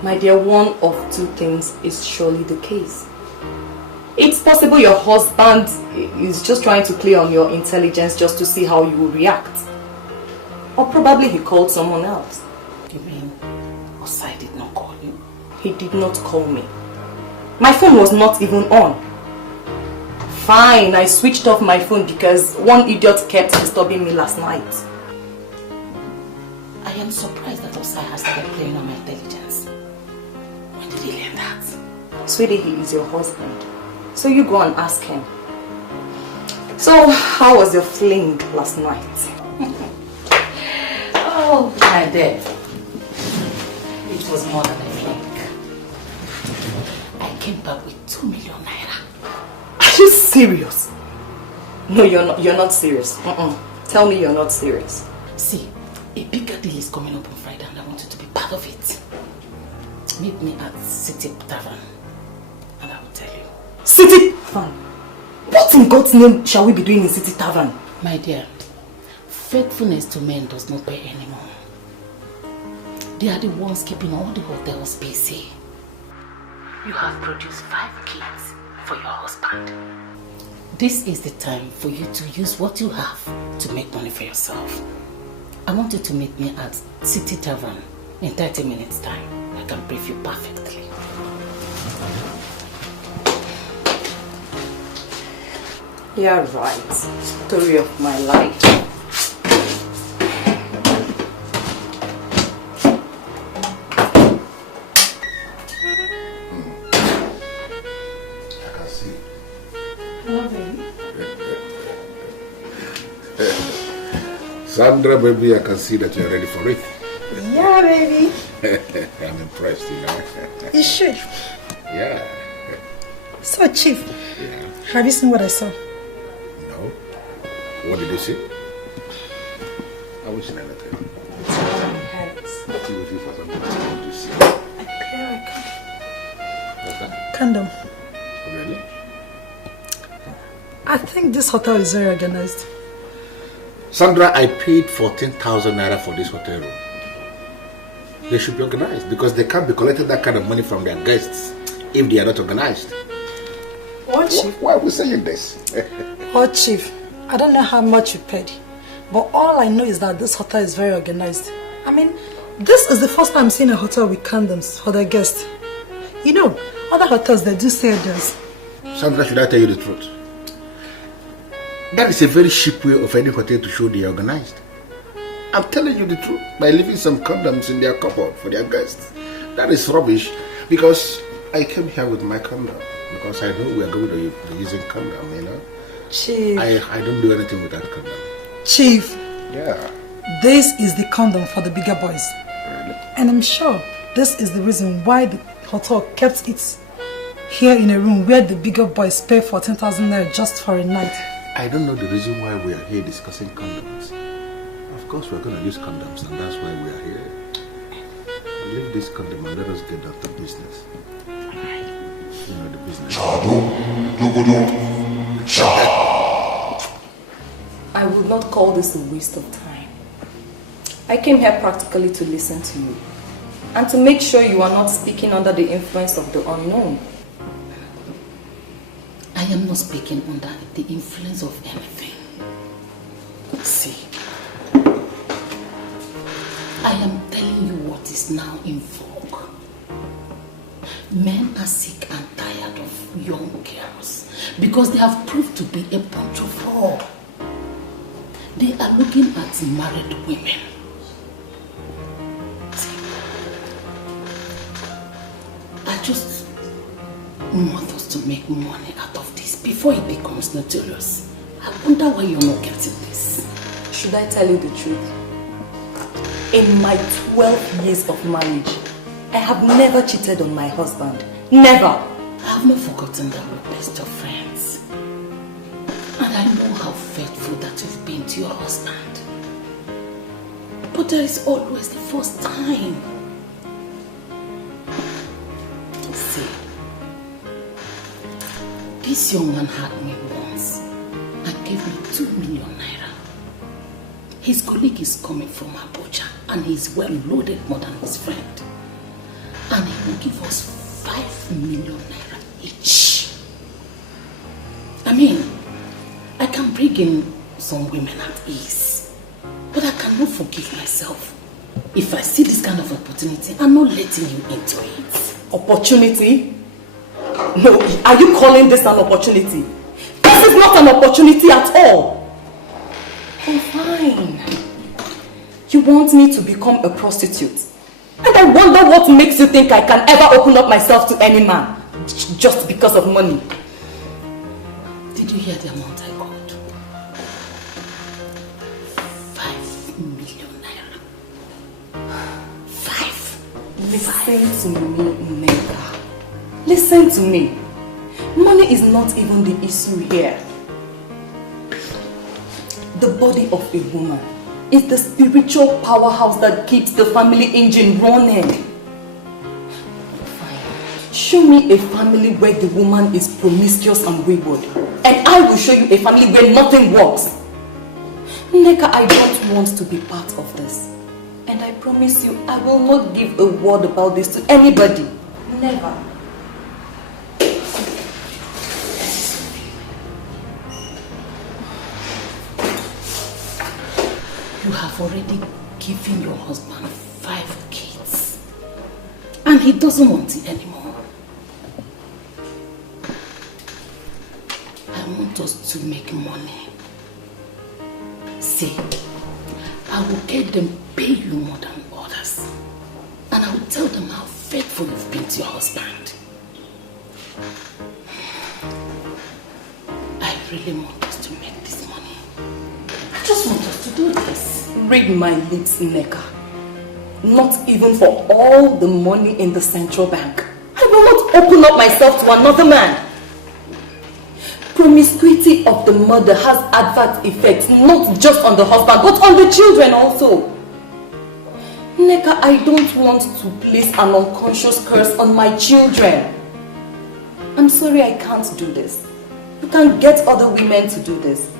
My dear, one of two things is surely the case. It's possible your husband is just trying to play on your intelligence just to see how you will react. Or probably he called someone else. You mean Osai did not call you? He did not call me. My phone was not even on. Fine, I switched off my phone because one idiot kept disturbing me last night. I am surprised that Osai has started playing on my intelligence. When did he learn that? Sweetie, he is your husband. So you go and ask him. So, how was your fling last night? Oh, my dear. It was more than a fling. I came back with 2 million naira. Are you serious? No, you're not serious. Tell me you're not serious. See, a bigger deal is coming up on Friday and I want you to be part of it. Meet me at City Tavern and I will tell you. City Tavern? What in God's name shall we be doing in City Tavern? My dear, faithfulness to men does not pay anymore. They are the ones keeping all the hotels busy. You have produced 5 kids for your husband. This is the time for you to use what you have to make money for yourself. I want you to meet me at City Tavern in 30 minutes time. I can brief you perfectly. You're right. Story of my life. I can see. Hello, baby. Sandra, baby, I can see that you're ready for it. Yeah, baby. I'm impressed, you know. You should. Yeah. So, Chief, have you seen what I saw? No. What did you see? I wish I never tell you. It's all my hands. What do you see for something to see? What's that? Condom. Really? I think this hotel is very organized. Sandra, I paid 14,000 naira for this hotel room. They should be organized because they can't be collecting that kind of money from their guests if they are not organized. What, Chief? Why are we saying this? What, Chief? I don't know how much you paid, but all I know is that this hotel is very organized. I mean, this is the first time I'm seeing a hotel with condoms for their guests. You know, other hotels, they do say this. Sandra, should I tell you the truth? That is a very cheap way of any hotel to show they are organized. I'm telling you the truth. By leaving some condoms in their cupboard for their guests. That is rubbish because I came here with my condom. Because I know we are going to be using condom, you know. Chief. I don't do anything with that condom. Chief. Yeah. This is the condom for the bigger boys. Really? And I'm sure this is the reason why the hotel kept it here in a room where the bigger boys pay 14,000 naira just for a night. I don't know the reason why we are here discussing condoms. Of course we are going to use condoms and that's why we are here. Leave this condom and let us get down to business. You know the business. I would not call this a waste of time. I came here practically to listen to you and to make sure you are not speaking under the influence of the unknown. I am not speaking under the influence of anything. See, I am telling you what is now in vogue. Men are sick and tired of young girls because they have proved to be a bunch of whore. They are looking at married women. See, I just want us to make money out of this before it becomes notorious. I wonder why you're not getting this. Should I tell you the truth? In my 12 years of marriage, I have never cheated on my husband. Never. I have not forgotten that we're best of friends. And I know how faithful that you've been to your husband. But there is always the first time. See, this young man had me once and gave me 2 million naira. His colleague is coming from Abuja and he's well loaded more than his friend. And he will give us 5 million naira each. I mean, I can bring in some women at ease, but I cannot forgive myself if I see this kind of opportunity and not letting you into it. Opportunity? No, are you calling this an opportunity? This is not an opportunity at all. Oh, fine. You want me to become a prostitute? And I wonder what makes you think I can ever open up myself to any man just because of money. Did you hear the amount I got? 5 million naira. 5. Listen to me, Neka. Listen to me. Money is not even the issue here. The body of a woman is the spiritual powerhouse that keeps the family engine running. Fine. Show me a family where the woman is promiscuous and wayward, and I will show you a family where nothing works. Neka, I don't want to be part of this. And I promise you, I will not give a word about this to anybody. Never. You have already given your husband 5 kids. And he doesn't want it anymore. I want us to make money. See, I will get them pay you more than others. And I will tell them how faithful you've been to your husband. I really want us to make this money. I just want us to do this. Read my lips, Neka. Not even for all the money in the central bank. I will not open up myself to another man. Promiscuity of the mother has adverse effects, not just on the husband, but on the children also. Neka, I don't want to place an unconscious curse on my children. I'm sorry I can't do this. You can get other women to do this.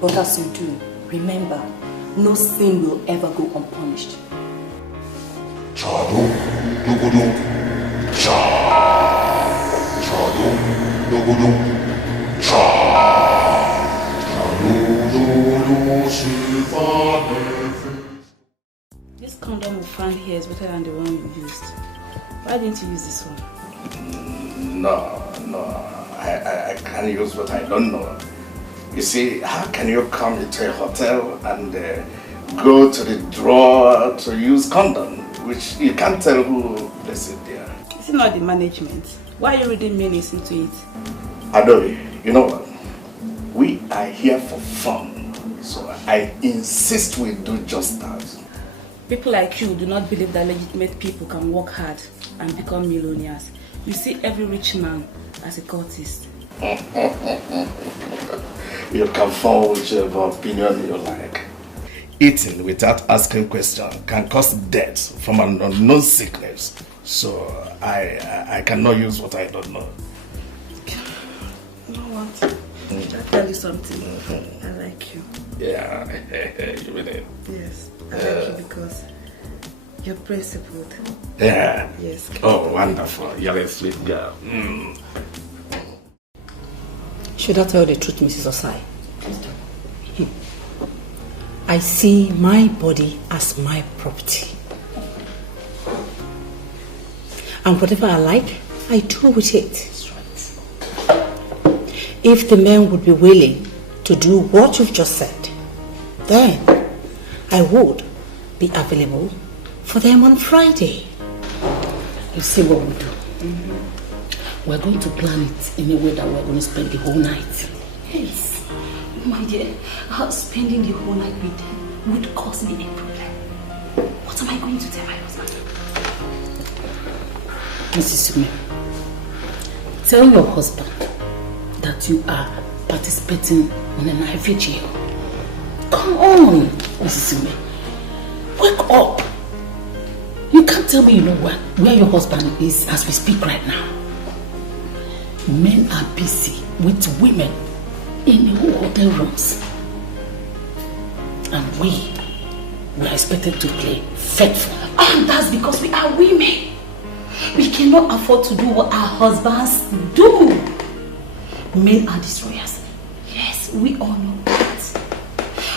But as you do, remember, no sin will ever go unpunished. Chadum, dugudum, cha. Chadum, dugudum, cha. Chadum, silver. This condom we found here is better than the one you used. Why didn't you use this one? No. I can't use what I don't know. You see, how can you come into a hotel and go to the drawer to use condom, which you can't tell who placed it there? Is it not the management? Why are you reading meanings into it? Adobe, you know what? We are here for fun, so I insist we do just that. People like you do not believe that legitimate people can work hard and become millionaires. You see every rich man as a cultist. You can form whichever opinion you like. Eating without asking questions can cause death from an unknown sickness. So I cannot use what I don't know. You know what? I'll tell you something. I like you. Yeah, you mean it? Yes, I like you because you're principled. Yeah. Yes. Oh, wonderful. You're a sweet girl. Should I tell the truth, Mrs. Osai? I see my body as my property. And whatever I like, I do with it. That's right. If the men would be willing to do what you've just said, then I would be available for them on Friday. You see what we do? We're going to plan it in a way that we're going to spend the whole night. Yes. My dear, spending the whole night with them would cause me a problem. What am I going to tell my husband? Mrs. Sume, tell your husband that you are participating in an ivory jail. Come on, Mrs. Sume. Wake up. You can't tell me you know where your husband is as we speak right now. Men are busy with women in hotel rooms. And we are expected to play faithful And that's because we are women. We cannot afford to do what our husbands do. Men are destroyers. Yes, we all know that.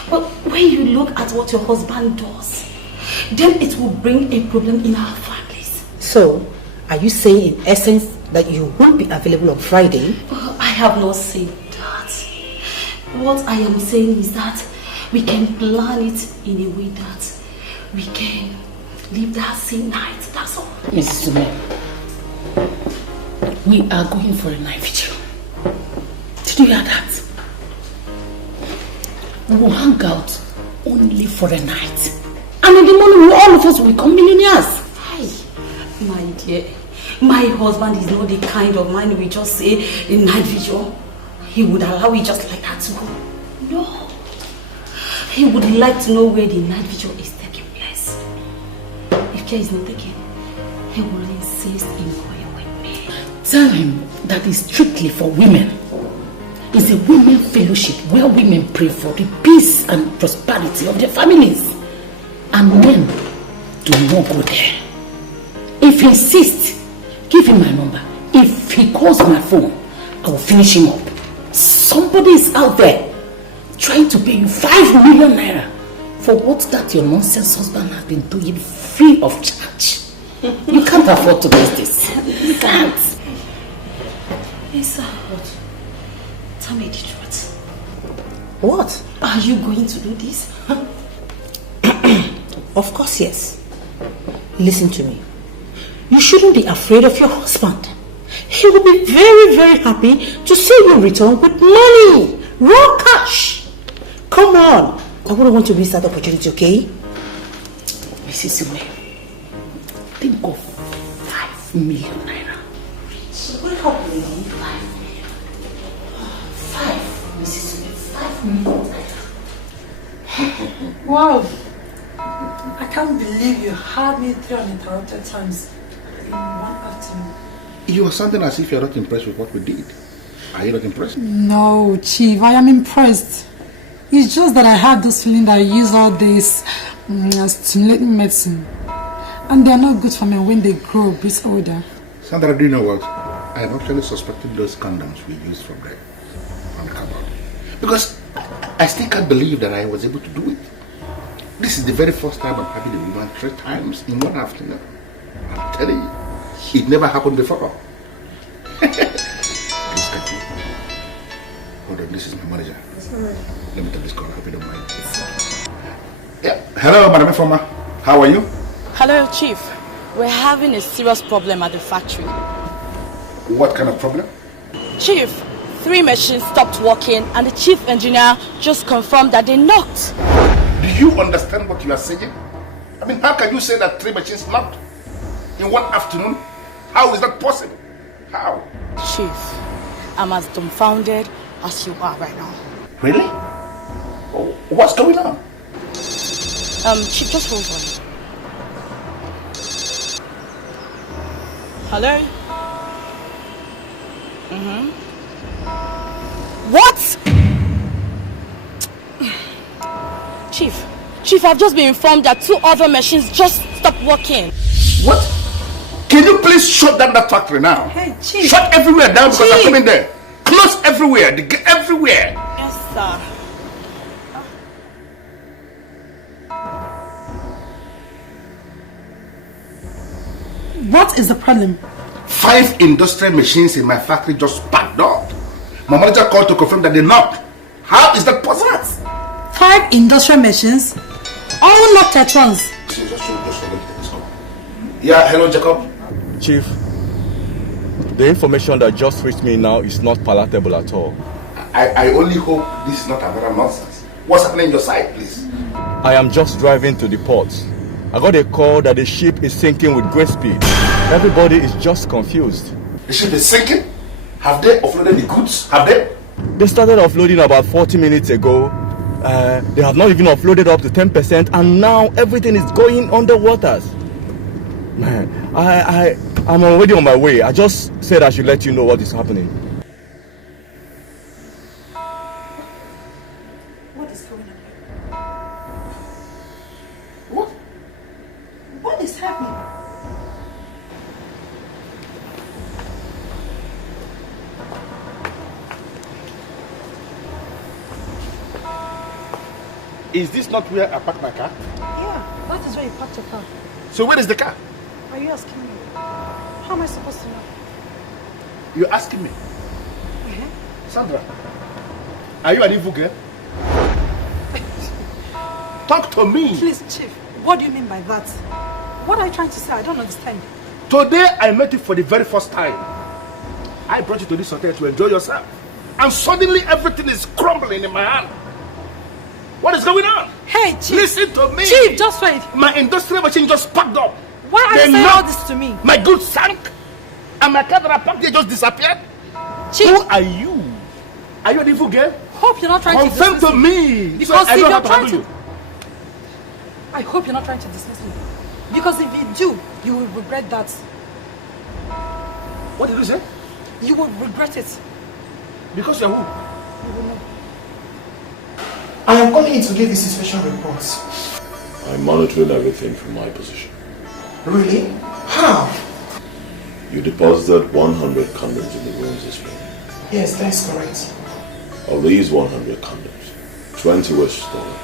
But when you look at what your husband does, then it will bring a problem in our families. So, are you saying in essence that you won't be available on Friday? I have not said that. What I am saying is that we can plan it in a way that we can live that same night. That's all. Mrs. Sume, we are going for a night vigil. Did you hear that? We will hang out only for a night. And in the morning, all of us will become millionaires. Hi, my dear. My husband is not the kind of man we just say a night vigil. He would allow it just like that to go. No. He would like to know where the night vigil is taking place. If care is not taken, he will insist in going with me. Tell him that it's strictly for women. It's a women fellowship where women pray for the peace and prosperity of their families. And men do not go there. If he insists, give him my number. If he calls my phone, I will finish him up. Somebody is out there trying to pay you 5 million naira for what that your nonsense husband has been doing free of charge. You can't afford to do this. You can't. Yes, sir. What? Tell me the truth. What? Are you going to do this? Of course, yes. Listen to me. You shouldn't be afraid of your husband. He will be very, very happy to see you return with money. Raw cash. Come on. I wouldn't want to miss that opportunity, okay? Mrs. Sume, think of 5 million naira. So wake up, lady. 5 million. 5, Mrs. Sume, 5 million naira. Wow. I can't believe you had me 3 uninterrupted times in one afternoon. You are sounding as if you're not impressed with what we did. Are you not impressed? No, Chief, I am impressed. It's just that I have this feeling that I use all this stimulating medicine. And they are not good for me when they grow a bit older. Sandra, do you know what? I am actually suspecting those condoms we used from the cupboard. Because I still can't believe that I was able to do it. This is the very first time I'm having a woman 3 times in one afternoon. I'm telling you, it never happened before. Please, can you? Hold on, this is my manager. Let me take this call, I hope you don't mind. Yeah. Hello, Madam Informa. How are you? Hello, Chief. We're having a serious problem at the factory. What kind of problem? Chief, 3 machines stopped working and the chief engineer just confirmed that they knocked. Do you understand what you are saying? I mean, how can you say that 3 machines knocked in one afternoon? How is that possible? How? Chief, I'm as dumbfounded as you are right now. Really? Oh, what's going on? Chief, just hold on. Hello? What? Chief, I've just been informed that 2 other machines just stopped working. What? Can you please shut down that factory now? Hey, Chief. Shut everywhere down because I'm coming there. Close everywhere. Everywhere. Yes, sir. What is the problem? 5 industrial machines in my factory just packed up. My manager called to confirm that they knocked. How is that possible? 5 industrial machines, all knocked at once. Yeah, hello, Jacob. Chief, the information that just reached me now is not palatable at all. I only hope this is not another nonsense. What's happening on your side, please? I am just driving to the port. I got a call that the ship is sinking with great speed. Everybody is just confused. The ship is sinking? Have they offloaded the goods? Have they? They started offloading about 40 minutes ago. They have not even offloaded up to 10%, and now everything is going underwaters. Man, I'm already on my way. I just said I should let you know what is happening. What is going on here? What Please help me. Is this not where I parked my car? Yeah, that is where you parked your car. So where is the car? Are you asking me? How am I supposed to know? You're asking me? Sandra, are you an evil girl? Talk to me. Please, Chief, what do you mean by that? What are you trying to say? I don't understand. Today I met you for the very first time. I brought you to this hotel to enjoy yourself. And suddenly everything is crumbling in my hand. What is going on? Hey, Chief. Listen to me. Chief, just wait. My industrial machine just packed up. Why are you saying all this to me? My goods sank. And my car that I packed there just disappeared. Chief. Who are you? Are you an evil girl? Hope you're not trying to confirm dismiss to me. Because so if you're trying to... I hope you're not trying to dismiss me. Because if you do, you will regret that. What did you say? You will regret it. Because you're who? You will know. I am coming in to give this inspection report. I'm monitoring everything from my position. Really? How? You deposited 100 condoms in the rooms this morning. Yes, that is correct. Of these 100 condoms, 20 were stolen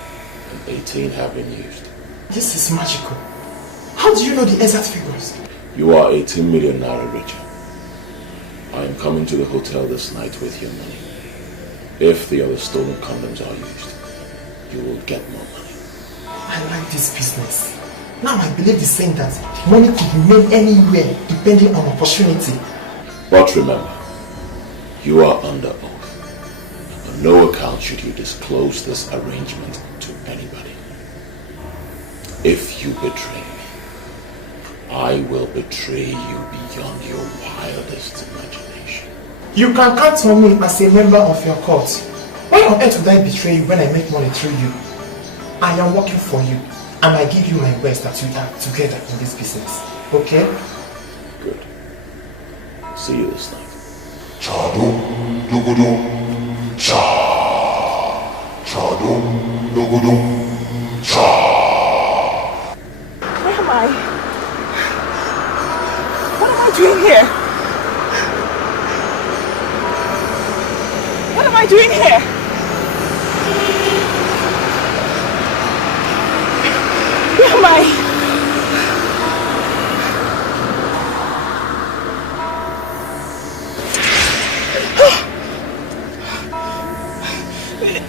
and 18 have been used. This is magical. How do you know the exact figures? You are 18 million naira richer. I am coming to the hotel this night with your money. If the other stolen condoms are used, you will get more money. I like this business. Now I believe the saying that money could be made anywhere depending on opportunity. But remember, you are under oath. On no account should you disclose this arrangement to anybody. If you betray me, I will betray you beyond your wildest imagination. You can count on me as a member of your court. Why on earth would I betray you when I make money through you? I am working for you, and I give you my best that we are together in this business. Okay? Good. See you this night. Chadum dugudum cha. Chadum dugudum cha. Where am I? What am I doing here? What am I doing here? Where am I?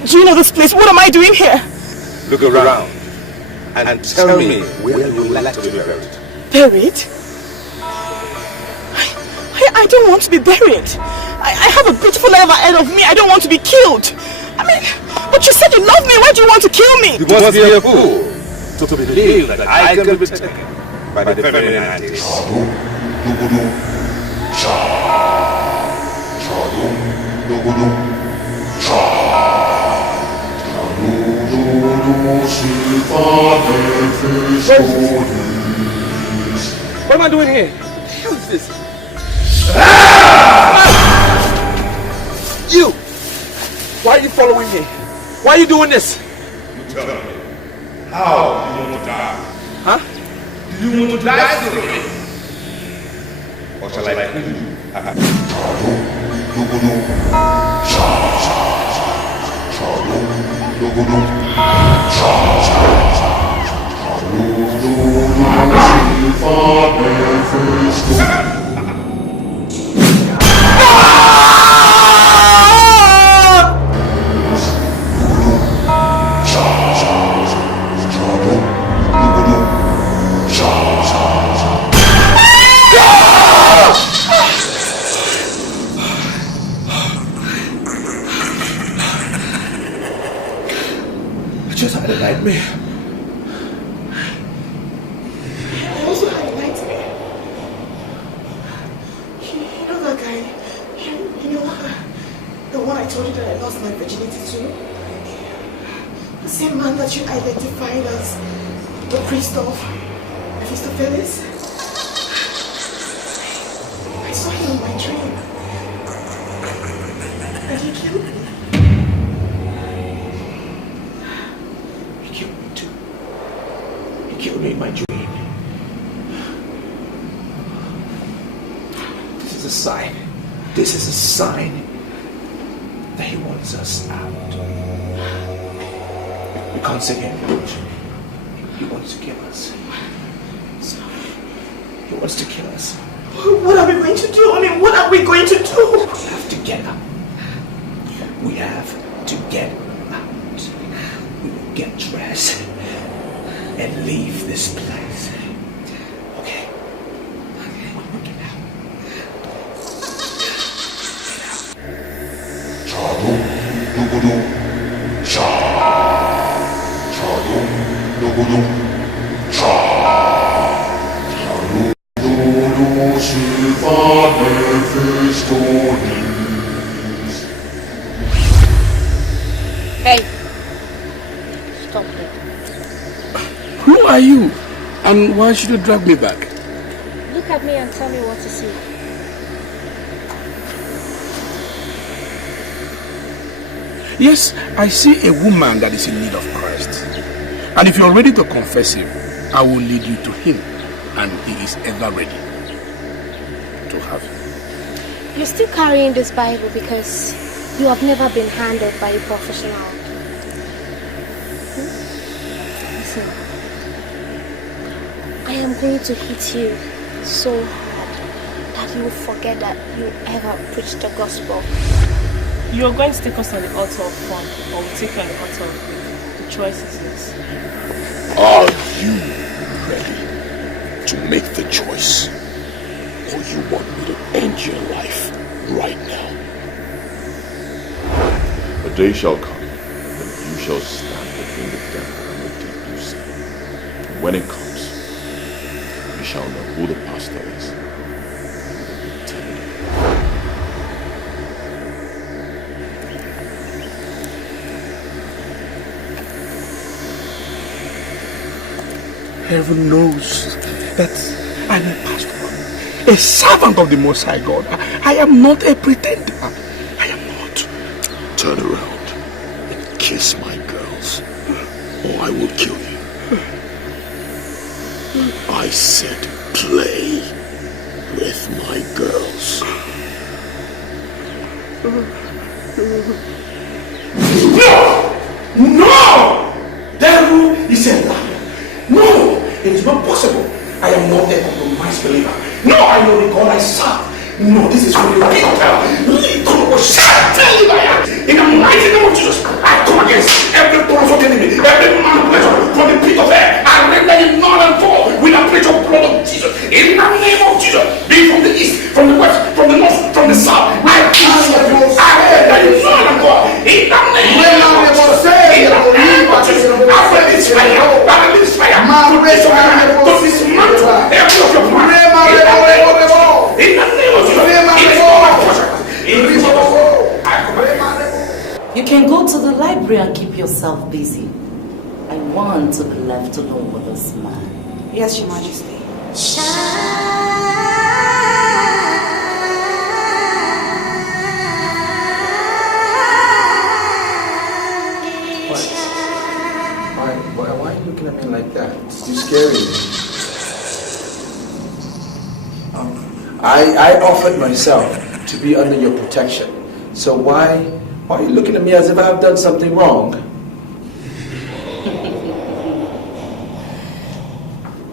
Do you know this place? What am I doing here? Look around and tell me where you would like to be buried. Buried? I don't want to be buried. I have a beautiful life ahead of me. I don't want to be killed. I mean, but you said you love me. Why do you want to kill me? You must be a fool to believe that I can be taken by the feminine antics. What am I doing here? What the hell is this? You! Why are you following me? Why are you doing this? You tell me. How do you want to die? Huh? Do you want to die slowly? Or shall I kill you? I just had a nightmare. I also had a nightmare. You know that guy? You know the one I told you that I lost my virginity to? The same man that you identified as the priest of Felix? I saw him in my dream. And he killed me. He killed me in my dream. a sign. This is a sign that he wants us out. We can't say anything. He wants to kill us. He wants to kill us. What are we going to do? I mean, what are we going to do? We have to get out. We have to get out. We will get dressed and leave this place. Okay? We will get out. Chadum, dugudum, cha. Chadum, dugudum, cha. Chadum, dugudum, silva, nefistonis. Hey, stop it. Who are you? And why should you drag me back? Look at me and tell me what to see. Yes, I see a woman that is in need of Christ. And if you're ready to confess him, I will lead you to him. And he is ever ready to have you. You're still carrying this Bible because you have never been handled by a professional. Listen, I am going to hit you so hard that you will forget that you ever preached the gospel. You're going to take us on the altar of fun, or we'll take you on the altar of faith. The choice is yours. Are you ready to make the choice? Or you want me to end your life right now? A day shall come when you shall stand between the devil and the deep blue sea. And when it comes, you shall know who the pastor is. Heaven knows that I'm a pastor, a servant of the Most High God. I am not a pretender. I am not. Turn around and kiss my girls, or I will kill you. I said play with my girls. No! No! Devil is a liar. No! It is not possible. I am not a compromised believer. No, I know the God I serve. No, this is really real. In the mighty name of Jesus, I come against every plot of the enemy, every manipulation from the pit of hell. I render it null and void with the preach of blood of Jesus. In the name of Jesus, be from the east, from the west, from the north, from the south. I render it null and void. In the name of Jesus. In the name of Jesus. I release fire. I release fire. To dismantle every of your plans. In the name of Jesus. You can go to the library and keep yourself busy. I want to be left alone with this man. Yes, Your Majesty. Why are you looking at me like that? It's too scary. I offered myself to be under your protection. So why are you looking at me as if I've done something wrong?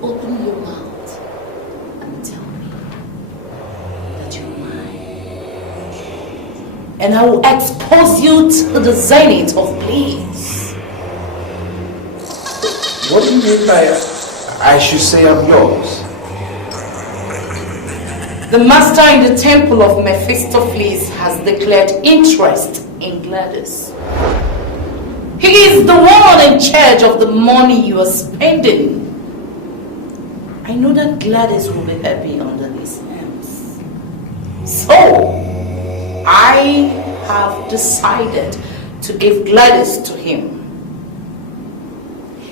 Open your mouth and tell me that you're mine. And I will expose you to the zenith of bliss. What do you mean by I should say I'm yours? The master in the temple of Mephistopheles has declared interest in Gladys. He is the one in charge of the money you are spending. I know that Gladys will be happy under his hands. So, I have decided to give Gladys to him.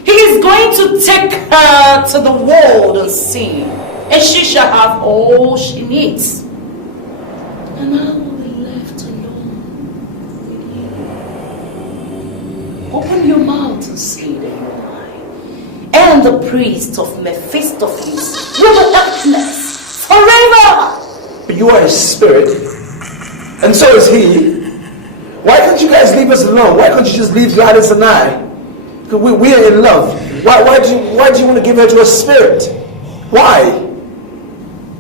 He is going to take her to the world and sing, and she shall have all she needs. And I will be left alone with you. Open your mouth and say that you are mine. And the priest of Mephistopheles will be helpless forever. You are his spirit, and so is he. Why can't you guys leave us alone? Why can't you just leave Gladys and I? We are in love. Why do you want to give her to a spirit? Why?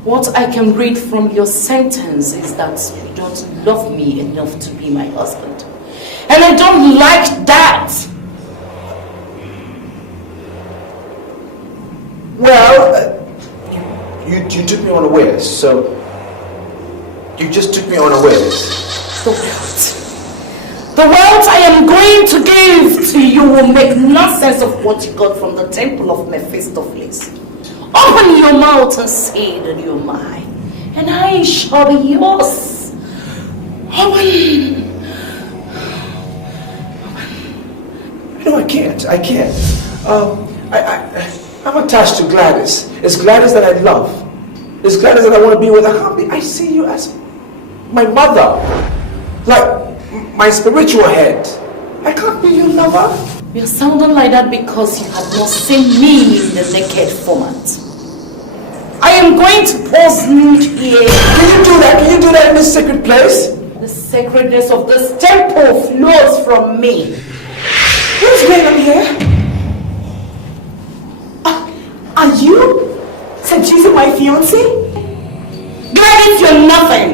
What I can read from your sentence is that you don't love me enough to be my husband. And I don't like that. Well, you took me unawares, so you just took me unawares. The wealth I am going to give to you will make nonsense of what you got from the temple of Mephistopheles. Open your mouth and say that you're mine, and I shall be yours. Open. No, I can't. I'm attached to Gladys. It's Gladys that I love. It's Gladys that I want to be with. I see you as my mother. Like my spiritual head. I can't be your lover. You're sounding like that because you have not seen me in the naked format. I am going to pose nude here. Can you do that? Can you do that in this sacred place? The sacredness of this temple flows from me. Who's going on here? Are you seducing my fiancé? Gladys, you're nothing.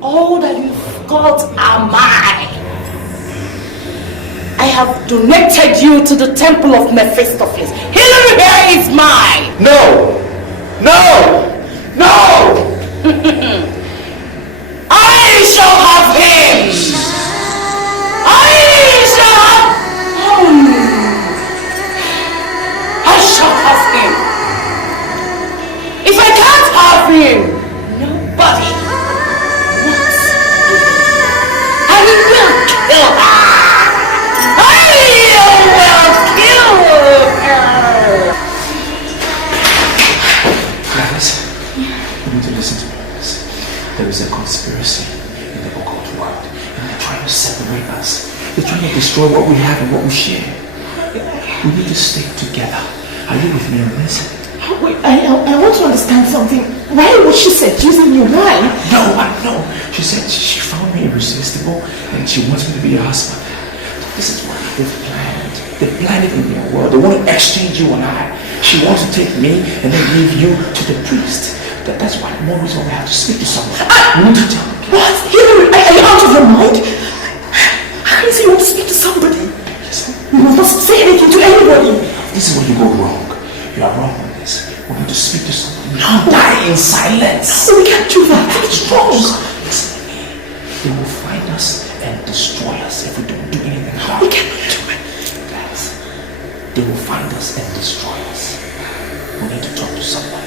All that you've got are mine. I have donated you to the temple of Mephistopheles. Hillary here is mine. No! I shall have him. I shall have him. If I can't have him, nobody wants him. I will kill her. I will kill her. Gladys, you need to listen to me. There is a conspiracy in the occult world, and they're trying to separate us. They're trying to destroy what we have and what we share. We need to stay together. Are you with me on this? Wait, I want to understand something. Why was she seducing you? Why? No. She said she found me irresistible and she wants me to be her husband. This is what they've planned. They planned it in their world. They want to exchange you and I. She wants to take me and then give you to the priest. That's why one reason we have to speak to someone. We need to tell them. What? Hillary, are you out of your mind? How can you say you want to speak to somebody? You must not say anything to anybody. This is where you go wrong. You are wrong on this. We need to speak to someone. We can't die in silence. We can't do that. It's wrong. Listen to me. They will find us and destroy us if we don't do anything about it. We cannot do it. Guys, they will find us and destroy us. We need to talk to someone.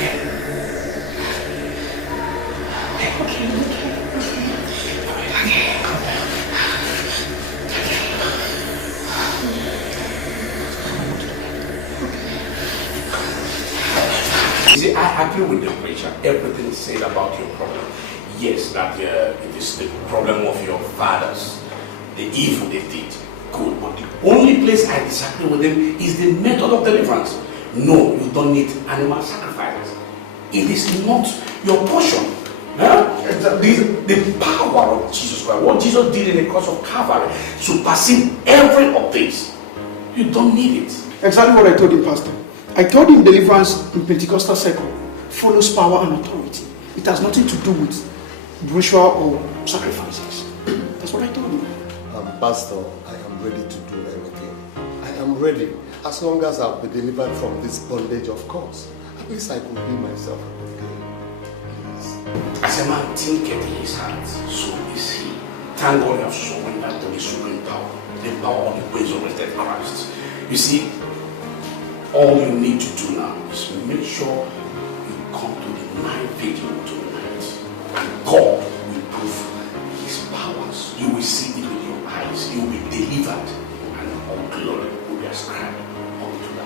Okay. Calm down. You see, I agree with the preacher. Everything is said about your problem. Yes, that it is the problem of your fathers, the evil they did. Good, but the only place I disagree with them is the method of deliverance. No, you don't need animal sacrifices. It is not your portion. The power of Jesus Christ, what Jesus did in the cross of Calvary, surpassing every of this. You don't need it. Exactly what I told him, Pastor. I told him deliverance in Pentecostal circle follows power and authority. It has nothing to do with ritual or sacrifices. That's what I told him. Pastor, I am ready to do anything. I am ready. As long as I'll be delivered from this bondage, of course. At least I could be myself. As a man thinketh in his heart, so is he. Thank God you have surrendered to the supreme power, the power of the resurrected Christ. You see, all you need to do now is make sure you come to the night vigil tonight. And God will prove his powers. You will see it with your eyes. You will be delivered. And all glory will be ascribed unto the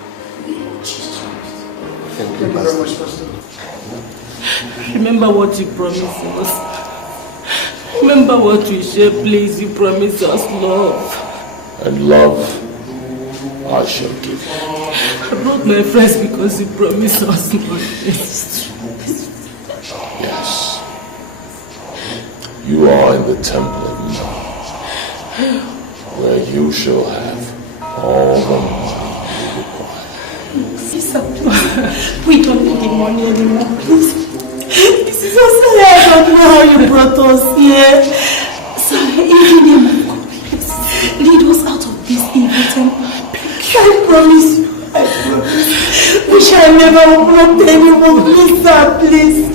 name of Jesus Christ. Thank you very much, Pastor. Remember what you promised us. Remember what we share, please. You promised us love. And love I shall give. I brought my friends because you promised us love. You are in the temple of knowledge, where you shall have all the money you require. Sister, please. We don't need the money anymore, please. This is so sad. I don't know how you brought us here. So, in the name of God, please, lead us out of this evil temple. I promise you. I promise. We shall never open up to anyone. Please, sir, please.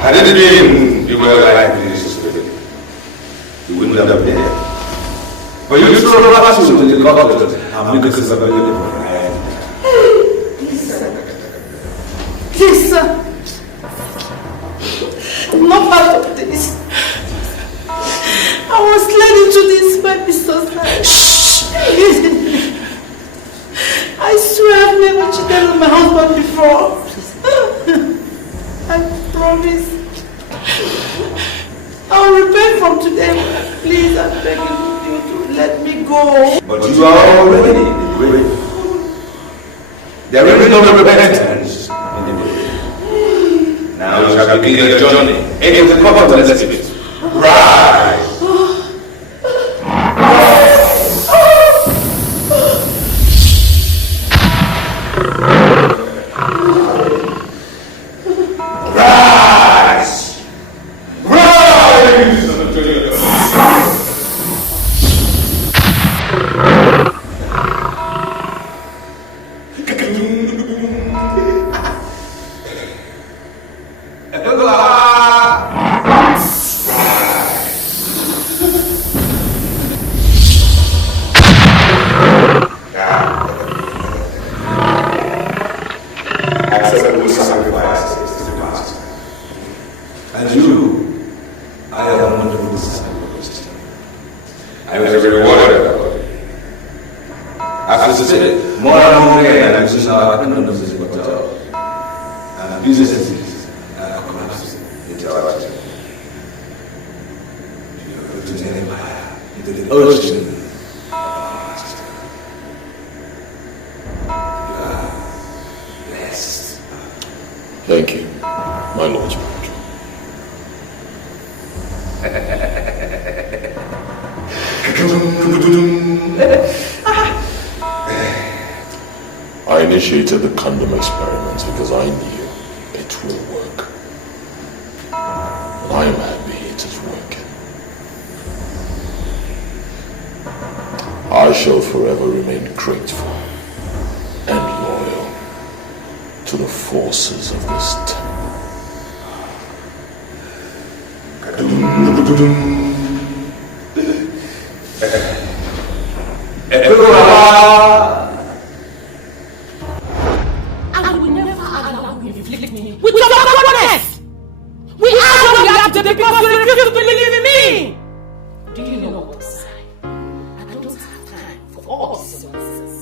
I didn't mean you were like this. You wouldn't have been there. But you threw a classroom to the cocktail and make us available. Please, sir. I'm not part of this. I was led into this by Mr. Shh! I swear I've never cheated on my husband before. I promise. I'll repent from today. Please, I'm begging you to let me go. But you are already in the grave. There is no repentance in the grave. Now you shall begin your journey into the comfort of the spirit. Rise! Thank you, my Lord George. I initiated the condom experiments because I knew it will work. And I am happy it is working. I shall forever remain grateful and loyal to the forces of this temple. And we never allow you to inflict me with your backwardness. We ask what we have to because you refuse to believe in me. Do you know what to say? I don't have time for all these nonsense.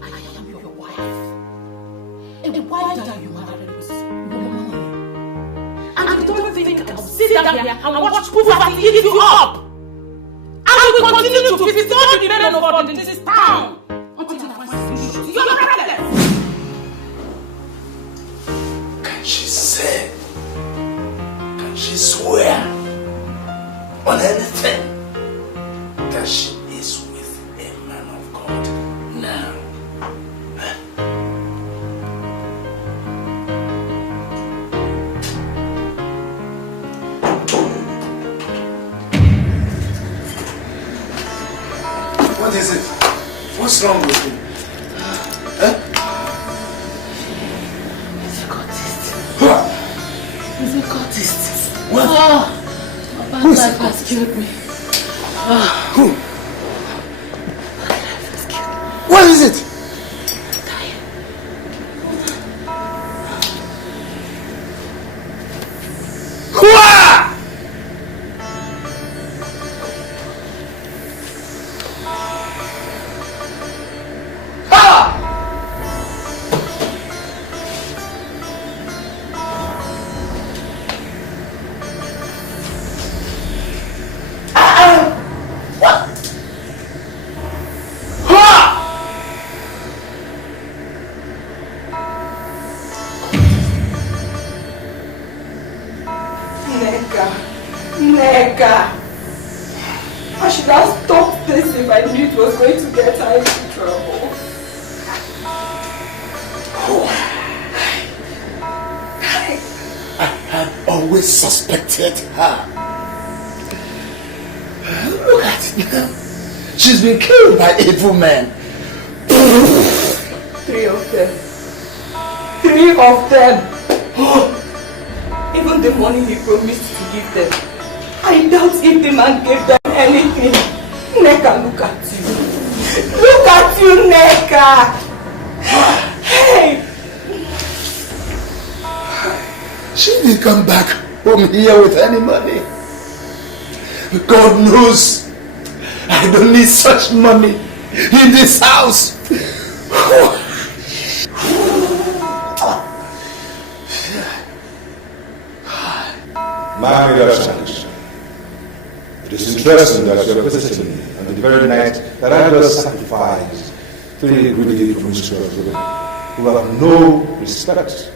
I am your wife. And why are you married with no money? And you don't think I'll sit down here and watch poverty eat you up? And we will continue to visit all the men of God in this town until I find solutions to your problem. Can she say? Can she swear on anything that she is with a man of God now? What is it? What's wrong with you? What? Oh, my bad life has killed me. Who? What is it? I should have stopped this if I knew it was going to get her into trouble. I had always suspected her. Look at her. She's been killed by evil men. 3 of them. 3 of them. Even the money he promised to give them. I doubt if the man gave them anything. Neka, look at you. Look at you, Neka. Hey. She didn't come back home here with any money. God knows I don't need such money in this house. My Restitution. It is interesting that you are visiting me on the very night that I just sacrificed 3 greedy promiscuous women who have no respect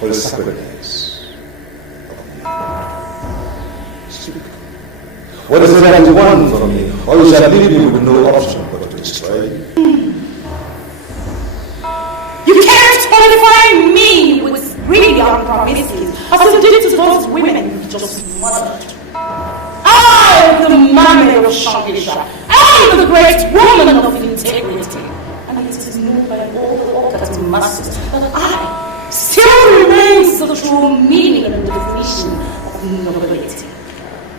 for the sacredness of me. Speak. What is it that you want from me, or you shall leave me with no option but to destroy you? You can't qualify me with greedy promises as you did to those women you just murdered. I am the man of Shangisha. I am the great woman of integrity. And it is known by all the occult masters that I still remains the true meaning and definition of nobility.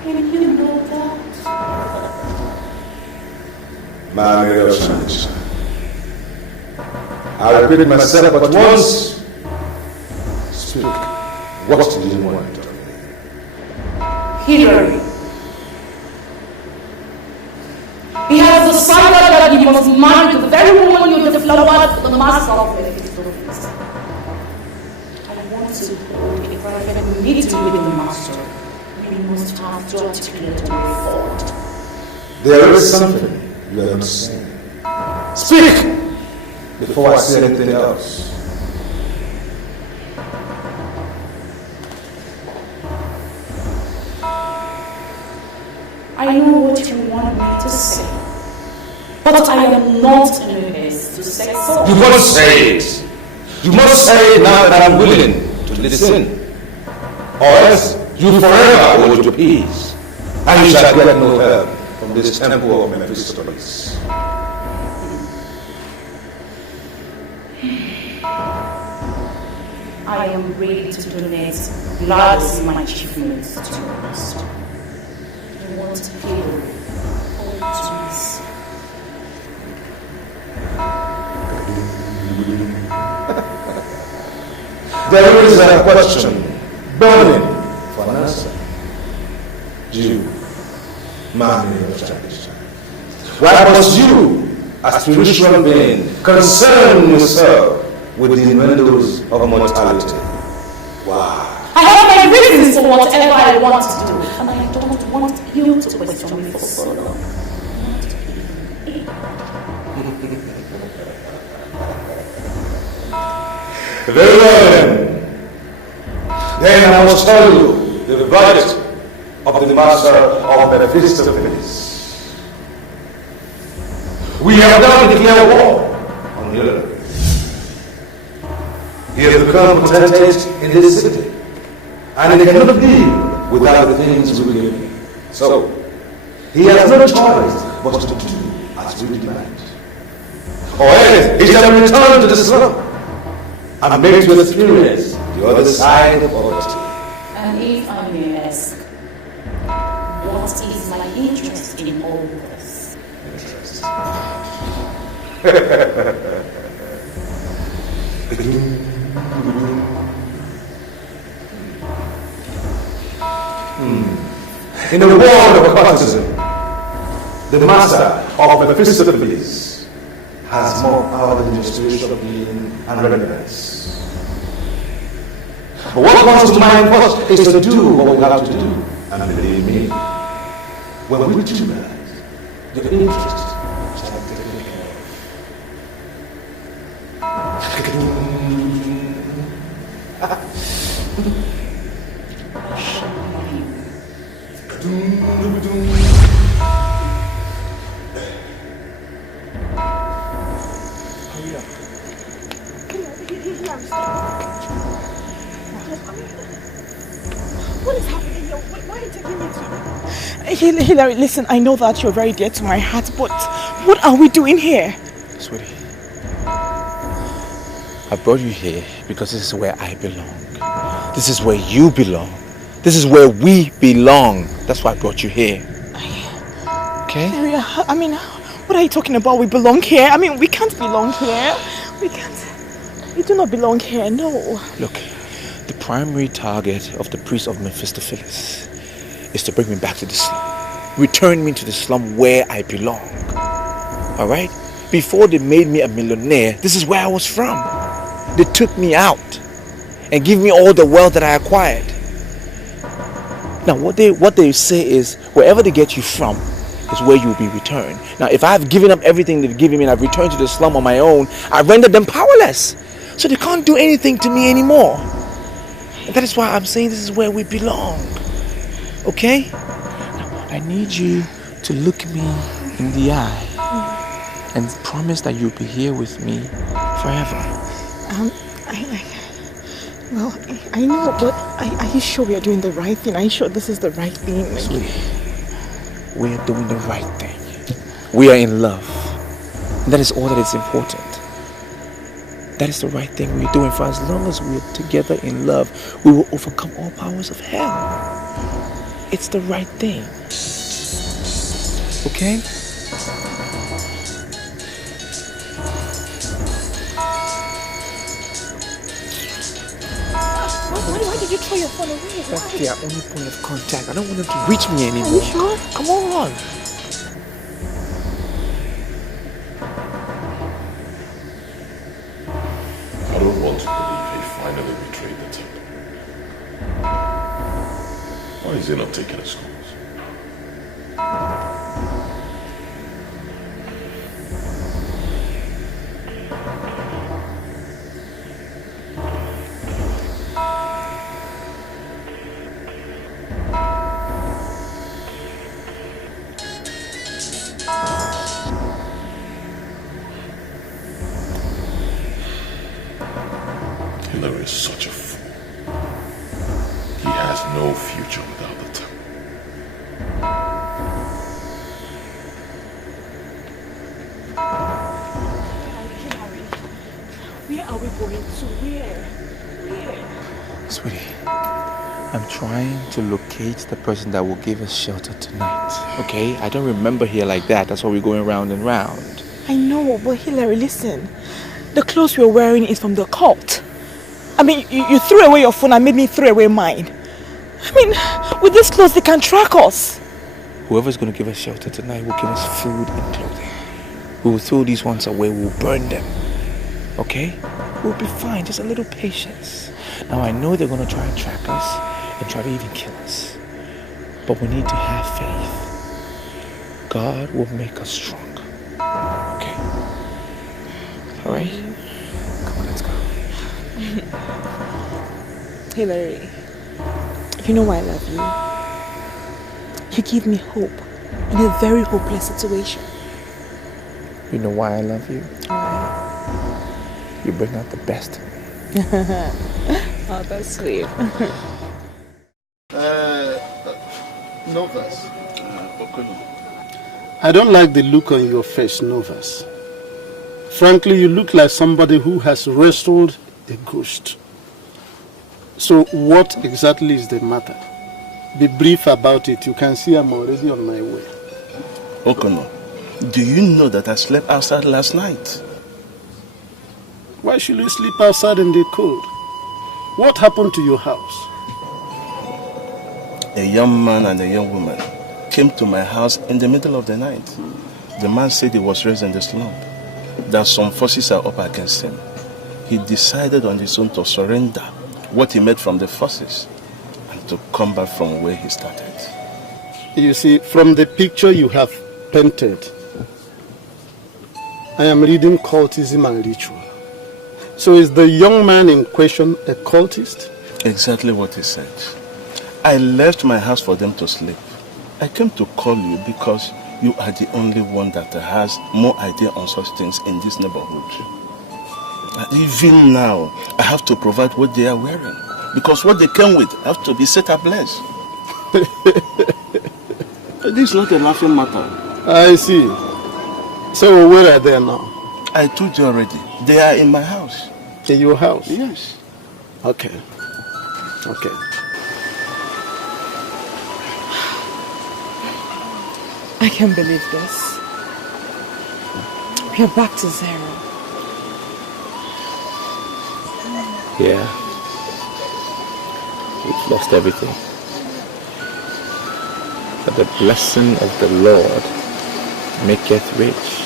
And you know that. My Restitution. I repeat myself but once. Speak. What do you want of me? Hillary. He has decided that he must marry the very woman you deflowered the master of the office. I want to hold a private meeting with the master. We must have to articulate a way forward. There is something you are not saying. Speak before I say anything else. I know what you want me to say, but I am not in a haste to say so. You must say it. You must say it now that I'm willing to listen. Or else you forever hold your peace, and you shall get no help from this temple of Mephistopheles. I am ready to donate gladly my achievements to your master. I want to feel all to myself. There is a question burning for an answer. You, man of Chinese. Why must you, a spiritual being, concern yourself with the innuendos of mortality? Why? I have my reasons for whatever I want to do, and I don't want you to question me for so long. Very well then I must tell you the verdict of the master of Mephistopheles. We have now declared war on Hillary. He has become potentate in this city, and he cannot live without the things we give him. So, he has no choice but to do as we demand. Or else he shall return to the slum and make to experience the other side of poverty. what is my interest in all this? In the world of occultism, the master of Mephistopheles has more power than your spiritual being and relevance. But what comes to mind first is to do what we have to do. And believe me, when we do that, your interest shall be taken What is happening here? Why are you taking me to? Hilary, listen, I know that you're very dear to my heart, but what are we doing here? Sweetie, I brought you here because this is where I belong. This is where you belong. This is where we belong. That's why I brought you here. Okay? Hilary, I mean, what are you talking about? We belong here? I mean, we can't belong here. We can't. We do not belong here, no. Look, the primary target of the priest of Mephistopheles is to bring me back to the slum. Return me to the slum where I belong. Alright? Before they made me a millionaire, this is where I was from. They took me out and give me all the wealth that I acquired. Now what they say is, wherever they get you from is where you will be returned. Now if I've given up everything they've given me and I've returned to the slum on my own, I've rendered them powerless. So they can't do anything to me anymore. And that is why I'm saying this is where we belong. Okay? Now, I need you to look me in the eye and promise that you'll be here with me forever. I know, but are you sure we are doing the right thing? Are you sure this is the right thing? Sweetie, we are doing the right thing. We are in love. And that is all that is important. That is the right thing we're doing. For as long as we're together in love, we will overcome all powers of hell. It's the right thing. Okay? Why did you throw your phone away? That's their only point of contact. I don't want them to reach me anymore. Are you sure? Come on. I don't want to believe he finally betrayed the temple. Why is he not taking his calls? Is such a fool. He has no future without the temple. Where are we going to? Where? Sweetie, I'm trying to locate the person that will give us shelter tonight. Okay? I don't remember here like that. That's why we're going round and round. I know, but Hilary, listen. The clothes we're wearing is from the cult. I mean, you threw away your phone and made me throw away mine. I mean, with these clothes, they can track us. Whoever's going to give us shelter tonight will give us food and clothing. We will throw these ones away, we'll burn them. Okay? We'll be fine, just a little patience. Now I know they're going to try and track us and try to even kill us. But we need to have faith. God will make us strong. Okay? Alright? Come on, let's go. Hilary, you know why I love you. You give me hope in a very hopeless situation. You know why I love you? You bring out the best in me. Oh, that's sweet. Novus. I don't like the look on your face, Novus. Frankly, you look like somebody who has wrestled a ghost. So what exactly is the matter? be brief about it. You can see I'm already on my way. Okono, do you know that I slept outside last night? Why should you sleep outside in the cold? What happened to your house? A young man and a young woman came to my house in the middle of the night. The man said he was raised in the slum, that some forces are up against him. He decided on his own to surrender what he made from the forces and to come back from where he started. You see, from the picture you have painted, I am reading cultism and ritual. So is the young man in question a cultist? Exactly what he said. I left my house for them to sleep. I came to call you because you are the only one that has more idea on such things in this neighborhood. Even now, I have to provide what they are wearing, because what they came with have to be set ablaze. This is not a laughing matter. I see. So where are they now? I told you already. They are in my house. In your house? Yes. Okay. Okay. I can't believe this. We are back to zero. Yeah. We've lost everything. But the blessing of the Lord maketh rich,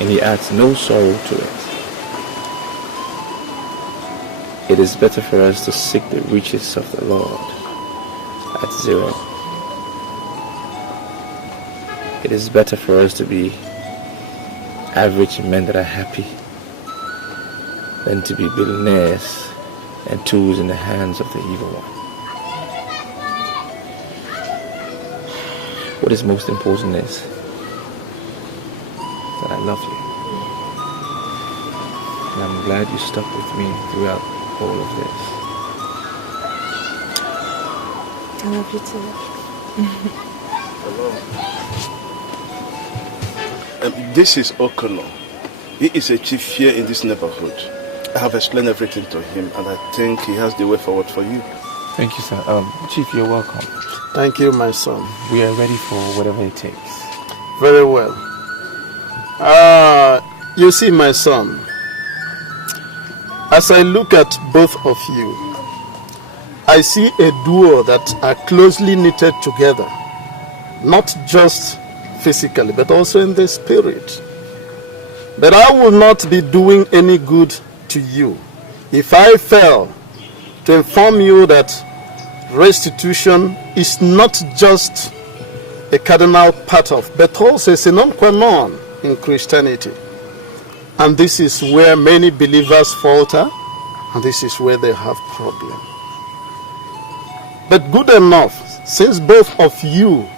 and he adds no sorrow to it. It is better for us to seek the riches of the Lord at zero. It is better for us to be average men that are happy than to be billionaires and tools in the hands of the evil one. What is most important is that I love you. And I'm glad you stuck with me throughout all of this. I love you too. Hello. This is Okono. He is a chief here in this neighborhood. I have explained everything to him, and I think he has the way forward for you. Thank you, sir. Chief, you're welcome. Thank you, my son. We are ready for whatever it takes. Very well. You see, my son, as I look at both of you, I see a duo that are closely knitted together, not just physically, but also in the spirit. But I will not be doing any good to you if I fail to inform you that restitution is not just a cardinal part of, but also a sine qua non in Christianity. And this is where many believers falter, and this is where they have problems. But good enough, since both of you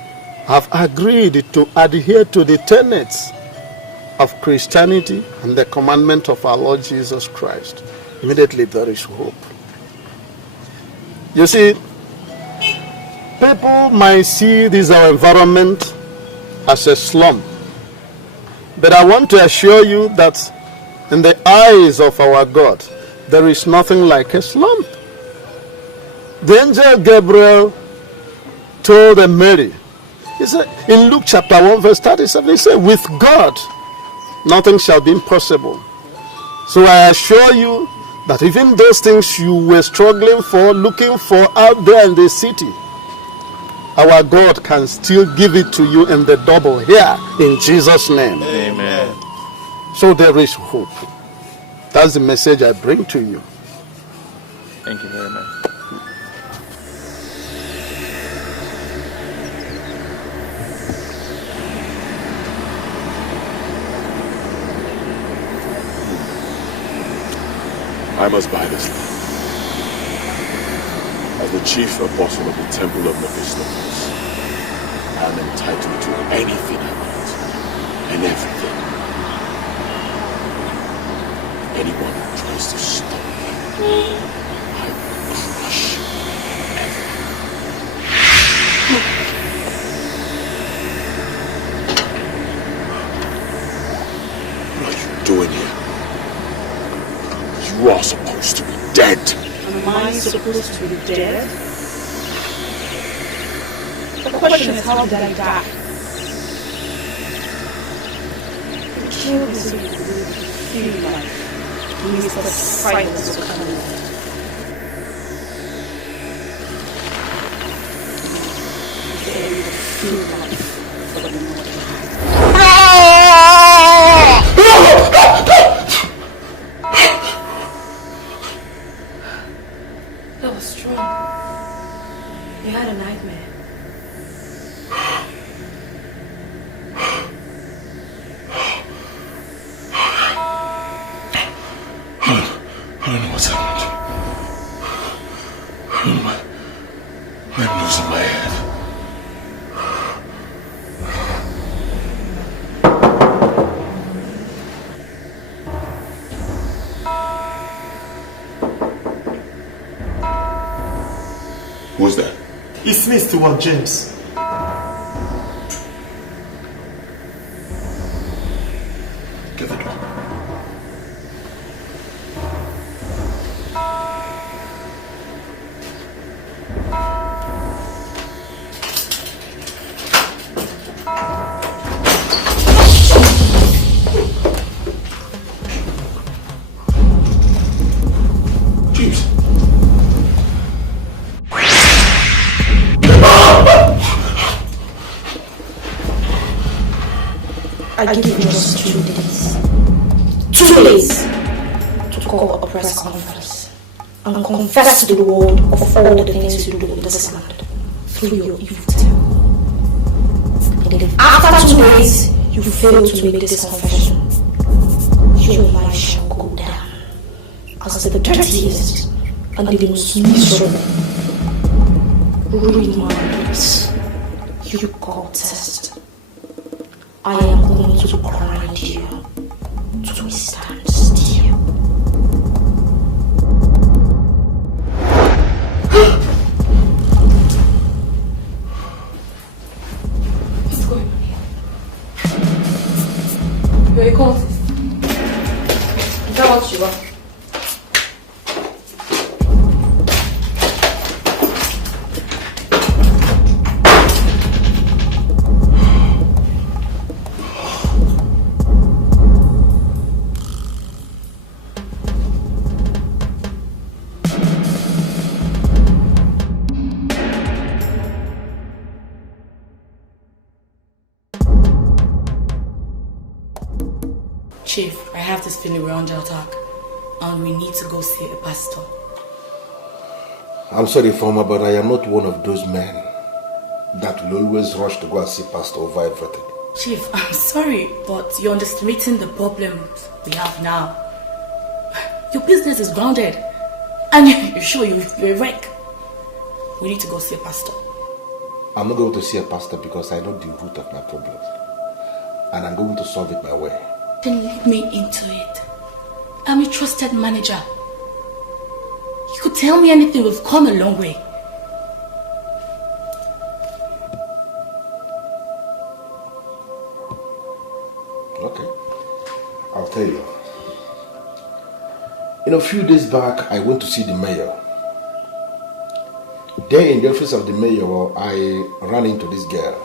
have agreed to adhere to the tenets of Christianity and the commandment of our Lord Jesus Christ, immediately there is hope. You see, people might see this our environment as a slum, but I want to assure you that in the eyes of our God, there is nothing like a slum. The angel Gabriel told Mary, he said, in Luke chapter 1 verse 37, he said, with God, nothing shall be impossible. So I assure you that even those things you were struggling for, looking for out there in the city, our God can still give it to you in the double here, in Jesus' name. Amen. So there is hope. That's the message I bring to you. Thank you very much. I must buy this land. As the chief apostle of the temple of Mephistopheles, I am entitled to anything I want, and everything. Anyone who tries to stop me, I will crush What are you doing here? You are supposed to be dead. Am I supposed to be dead? question is, how did I die? The child is a free life. He is the silence of coming. That was strong. You had a nightmare. I don't know what's happened. I'm losing my head. Who's that? It's me, Stewart James. Give it one. I give you just 2 days. 2 days to call a press conference and confess to the world of all the things you do in this land through your evil tale. And if after 2 days you fail to make this confession, your life shall go down as the dirtiest and the most miserable. Reminders, you call test. I am going to grind you to a standstill. What's going on here? You're a cultist. Is that what you are? Chief, I have this feeling we're under attack, and we need to go see a pastor. I'm sorry, Former, but I am not one of those men that will always rush to go and see pastor over everything. Chief, I'm sorry, but you're underestimating the problems we have now. Your business is grounded, and you're sure you're a wreck. We need to go see a pastor. I'm not going to see a pastor because I know the root of my problems, and I'm going to solve it my way. Then lead me into it. I'm a trusted manager. You could tell me anything, we've come a long way. Okay, I'll tell you. A few days back, I went to see the mayor. There in the office of the mayor, I ran into this girl.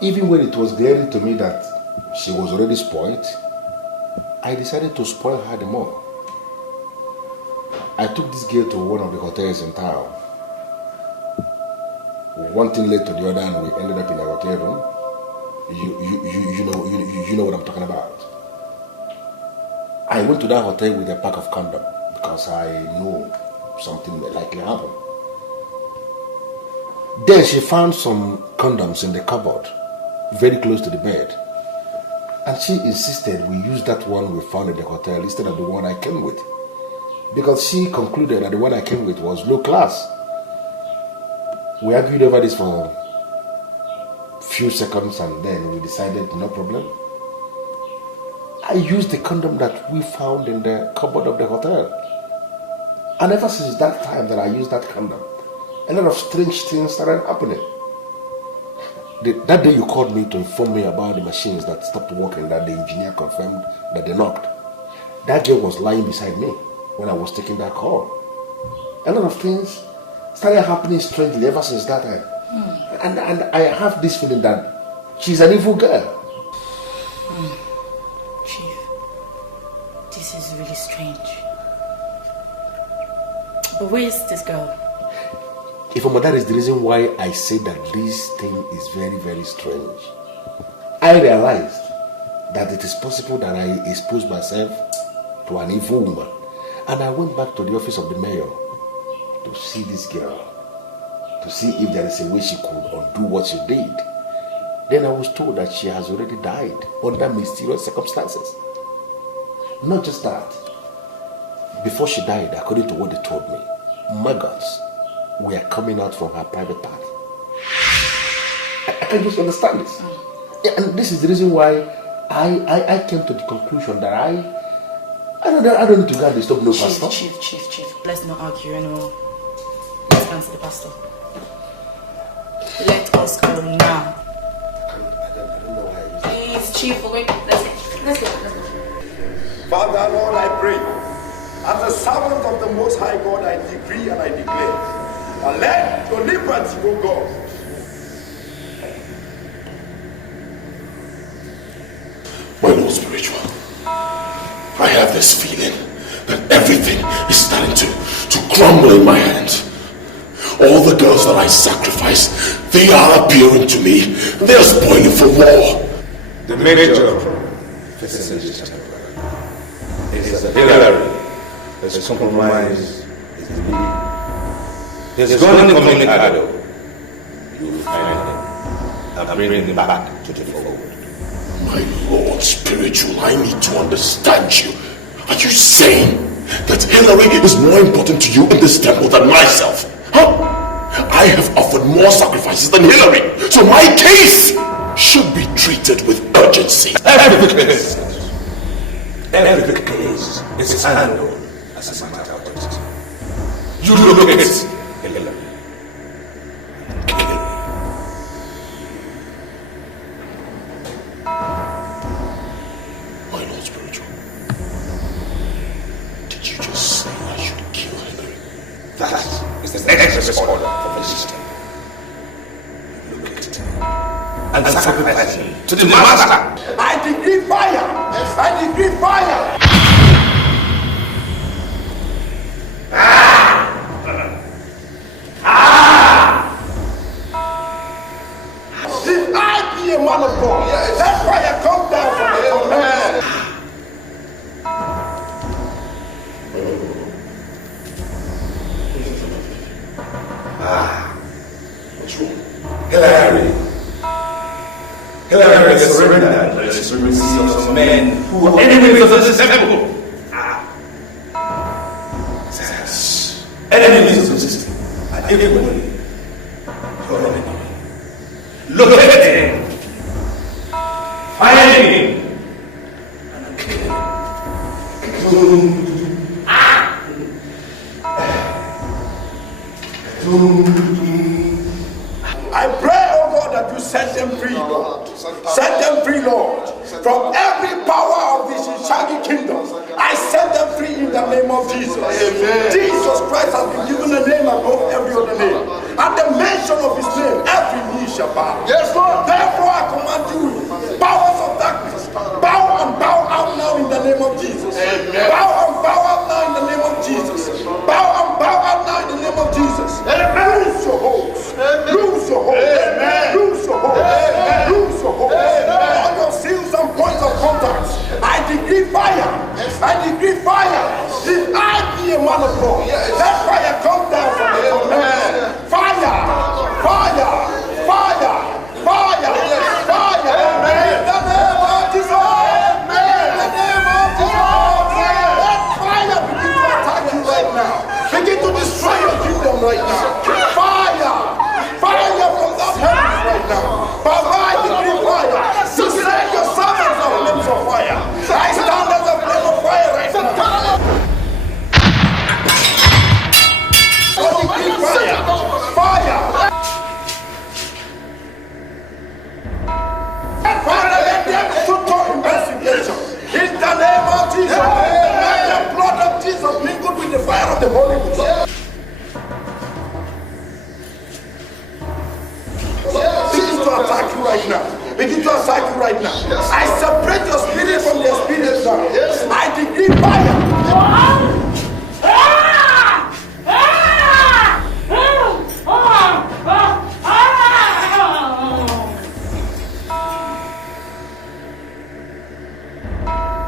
Even when it was glaring to me that she was already spoiled, I decided to spoil her the more. I took this girl to one of the hotels in town. One thing led to the other, and we ended up in a hotel room. You know what I'm talking about. I went to that hotel with a pack of condom because I knew something may likely happen. Then she found some condoms in the cupboard, very close to the bed. And she insisted we use that one we found in the hotel instead of the one I came with. Because she concluded that the one I came with was low class. We argued over this for a few seconds and then we decided no problem. I used the condom that we found in the cupboard of the hotel. And ever since that time that I used that condom, a lot of strange things started happening. That day you called me to inform me about the machines that stopped working, that the engineer confirmed that they knocked. That girl was lying beside me when I was taking that call. A lot of things started happening strangely ever since that time. And I have this feeling that she's an evil girl. Chief, this is really strange. But where is this girl? Ifoma, that is the reason why I say that this thing is very, very strange. I realized that it is possible that I exposed myself to an evil woman. And I went back to the office of the mayor to see this girl, to see if there is a way she could undo what she did. Then I was told that she has already died under mysterious circumstances. Not just that. Before she died, according to what they told me, maggots were coming out from her private part. I can just understand this. Yeah, and this is the reason why I came to the conclusion that I don't need to go and disturb no pastor. Chief, let's not argue anymore. Let's answer the pastor. Let us go now. Please, Chief, wait. Let's go. Father, Lord, I pray, as a servant of the Most High God, I decree and I declare, and let your liberty, O God. My Lord Spiritual, I have this feeling that everything is starting to crumble in my hands. All the girls that I sacrificed, they are appearing to me. They are spoiling for war. The major is a Hillary. His compromise is belief. He's going to commit Dabo. You will find him and bring him back to the fold. My Lord Spiritual, I need to understand you. Are you saying that Hillary is more important to you in this temple than myself? Huh? I have offered more sacrifices than Hillary, so my case should be treated with urgency. Every case is handled as a matter of urgency. You look at Hillary. My Lord Spiritual, did you just say I should kill Hillary? That is the next order for Felix. Look at it and sacrifice him to the master. I decree fire. I decree fire. If I be a man of God, that fire come down from heaven. What's wrong? Hillary has surrendered to the supremacy of some men who are enemies of this temple. Enemies of the system are equally your enemy. Look at him, find him, and kill him. I pray, oh God, that you set them free, Lord. Set them free, Lord. From every power of this shaggy kingdom, I set them free in the name of Jesus. Amen. Jesus Christ has been given a name above every other name. At the mention of his name, every knee shall bow. Yes, Lord. Therefore, I command you, powers of darkness, bow and bow out now in the name of Jesus. Amen. Bow and bow out now in the name of Jesus. Bow and bow out now in the name of Jesus. Amen. Lose your hopes. Lose your hopes. Amen. Lose your hopes. Amen. Lose your hopes. All your seals and points of contact, I decree fire. I decree fire. If I be a man of God, that fire come down from heaven. Fire. Fire. Fire. Fire. you right now. Begin to attack you right now. I separate your spirit from their spirit now. I decree fire.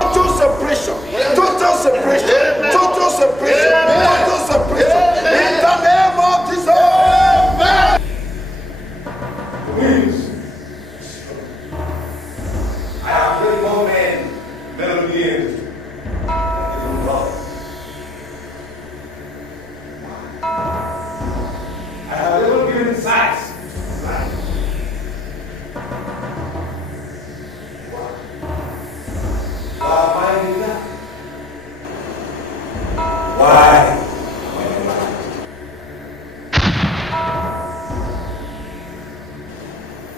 Total separation. Total separation. Total separation. Total separation. In the name of Jesus. Please. I have great more men than years. I have never given sight. Why?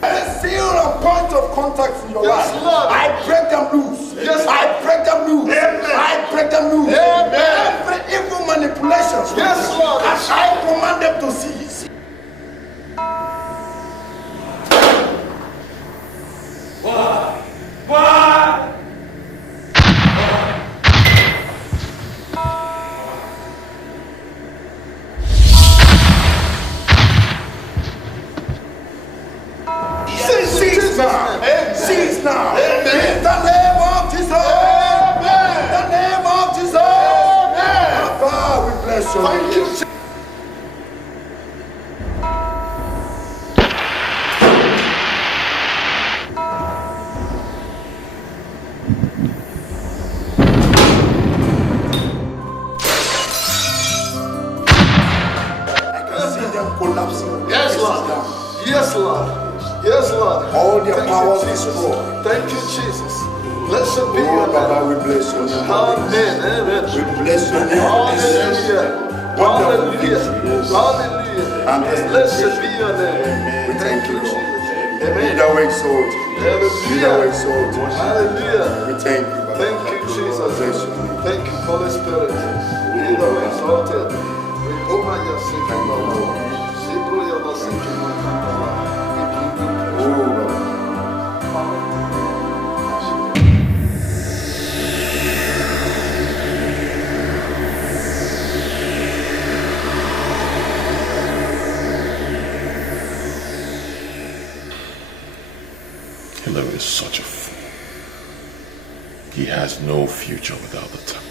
I feel a point of contact in your life. Lord. I break them loose. Yes, I break them loose. Amen. I break them loose. Amen. Every evil manipulation. Yes, Lord. As I command them to cease. Why? Why? Cease now. Cease now. In the name of Jesus. In the name of Jesus. God, we bless you. Thank you. I can see them collapsing. Yes, Lord. Yes, Lord. Yes, Lord. All their powers destroyed. Thank you, Jesus. Blessed be your name. Baba, we bless your name. Amen. Amen. We bless your name. Hallelujah. Hallelujah. Hallelujah. Blessed be your name. We thank you, Lord. Amen. Be thou exalted. Be thou exalted. Hallelujah. We thank you, Baba. Thank you, Jesus. Thank you, Holy Spirit. Be thou exalted. Hillary is such a fool. He has no future without the temple.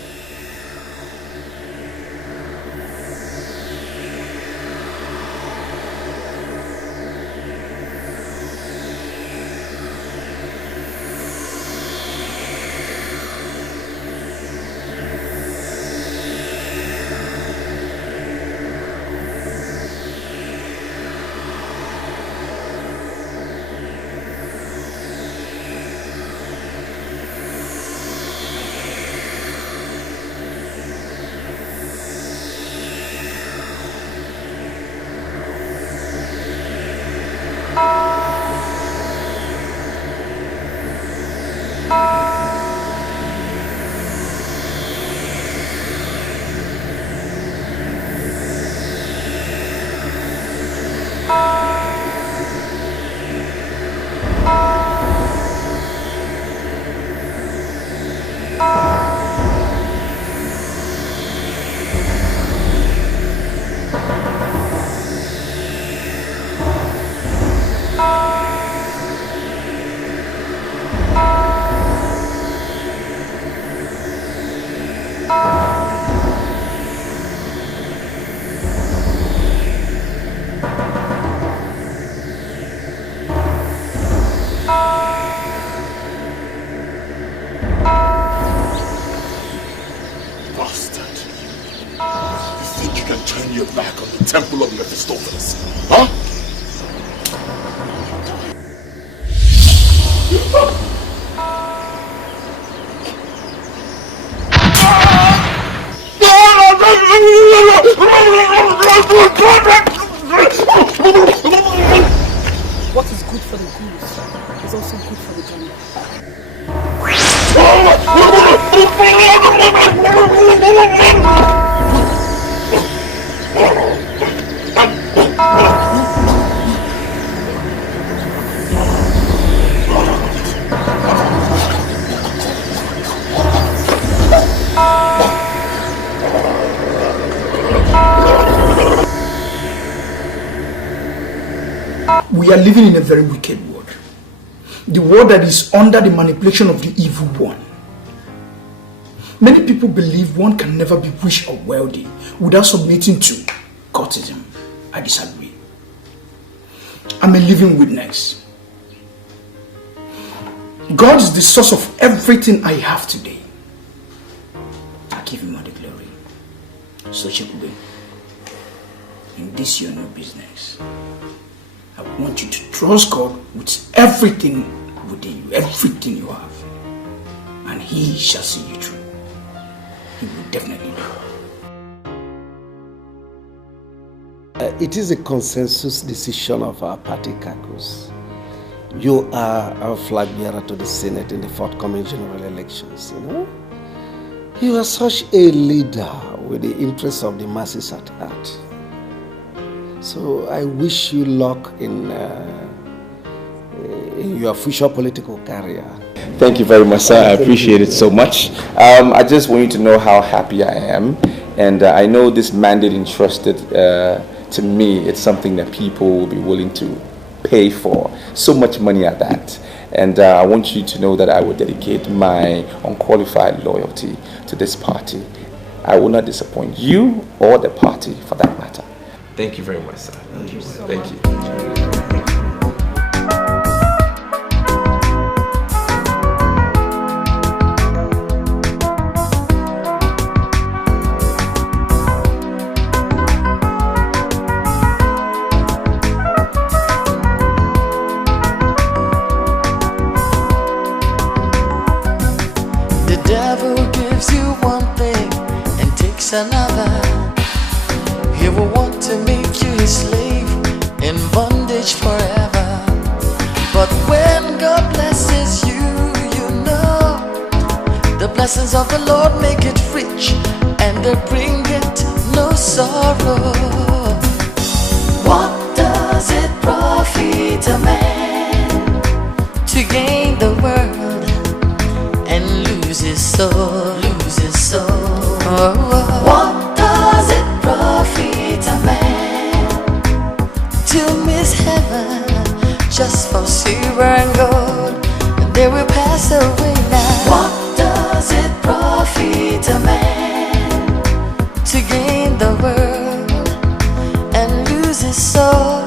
Temple of Mephistopheles. Huh? What is good for the goose is also good for the gander. We are living in a very wicked world. The world that is under the manipulation of the evil one. Many people believe one can never be rich or wealthy without submitting to cultism. I disagree. I'm a living witness. God is the source of everything I have today. I give him all the glory. So Chukwuemeka, in this your new business, I want you to trust God with everything within you, everything you have. And he shall see you through. He will definitely do. It is a consensus decision of our party caucus. You are our flag bearer to the Senate in the forthcoming general elections, you know? You are such a leader with the interests of the masses at heart. So I wish you luck in your future political career. Thank you very much, sir. I appreciate it so much. I just want you to know how happy I am. And I know this mandate entrusted to me, it's something that people will be willing to pay for. So much money at that. And I want you to know that I will dedicate my unqualified loyalty to this party. I will not disappoint you or the party for that matter. Thank you very much, sir. Thank you so much. Thank you. Another, he will want to make you his slave in bondage forever. But when God blesses you, you know the blessings of the Lord make it rich and they bring it no sorrow. What does it profit a man to gain the world and lose his soul? Lose his soul. What does it profit a man to miss heaven just for silver and gold? And they will pass away now. What does it profit a man to gain the world and lose his soul?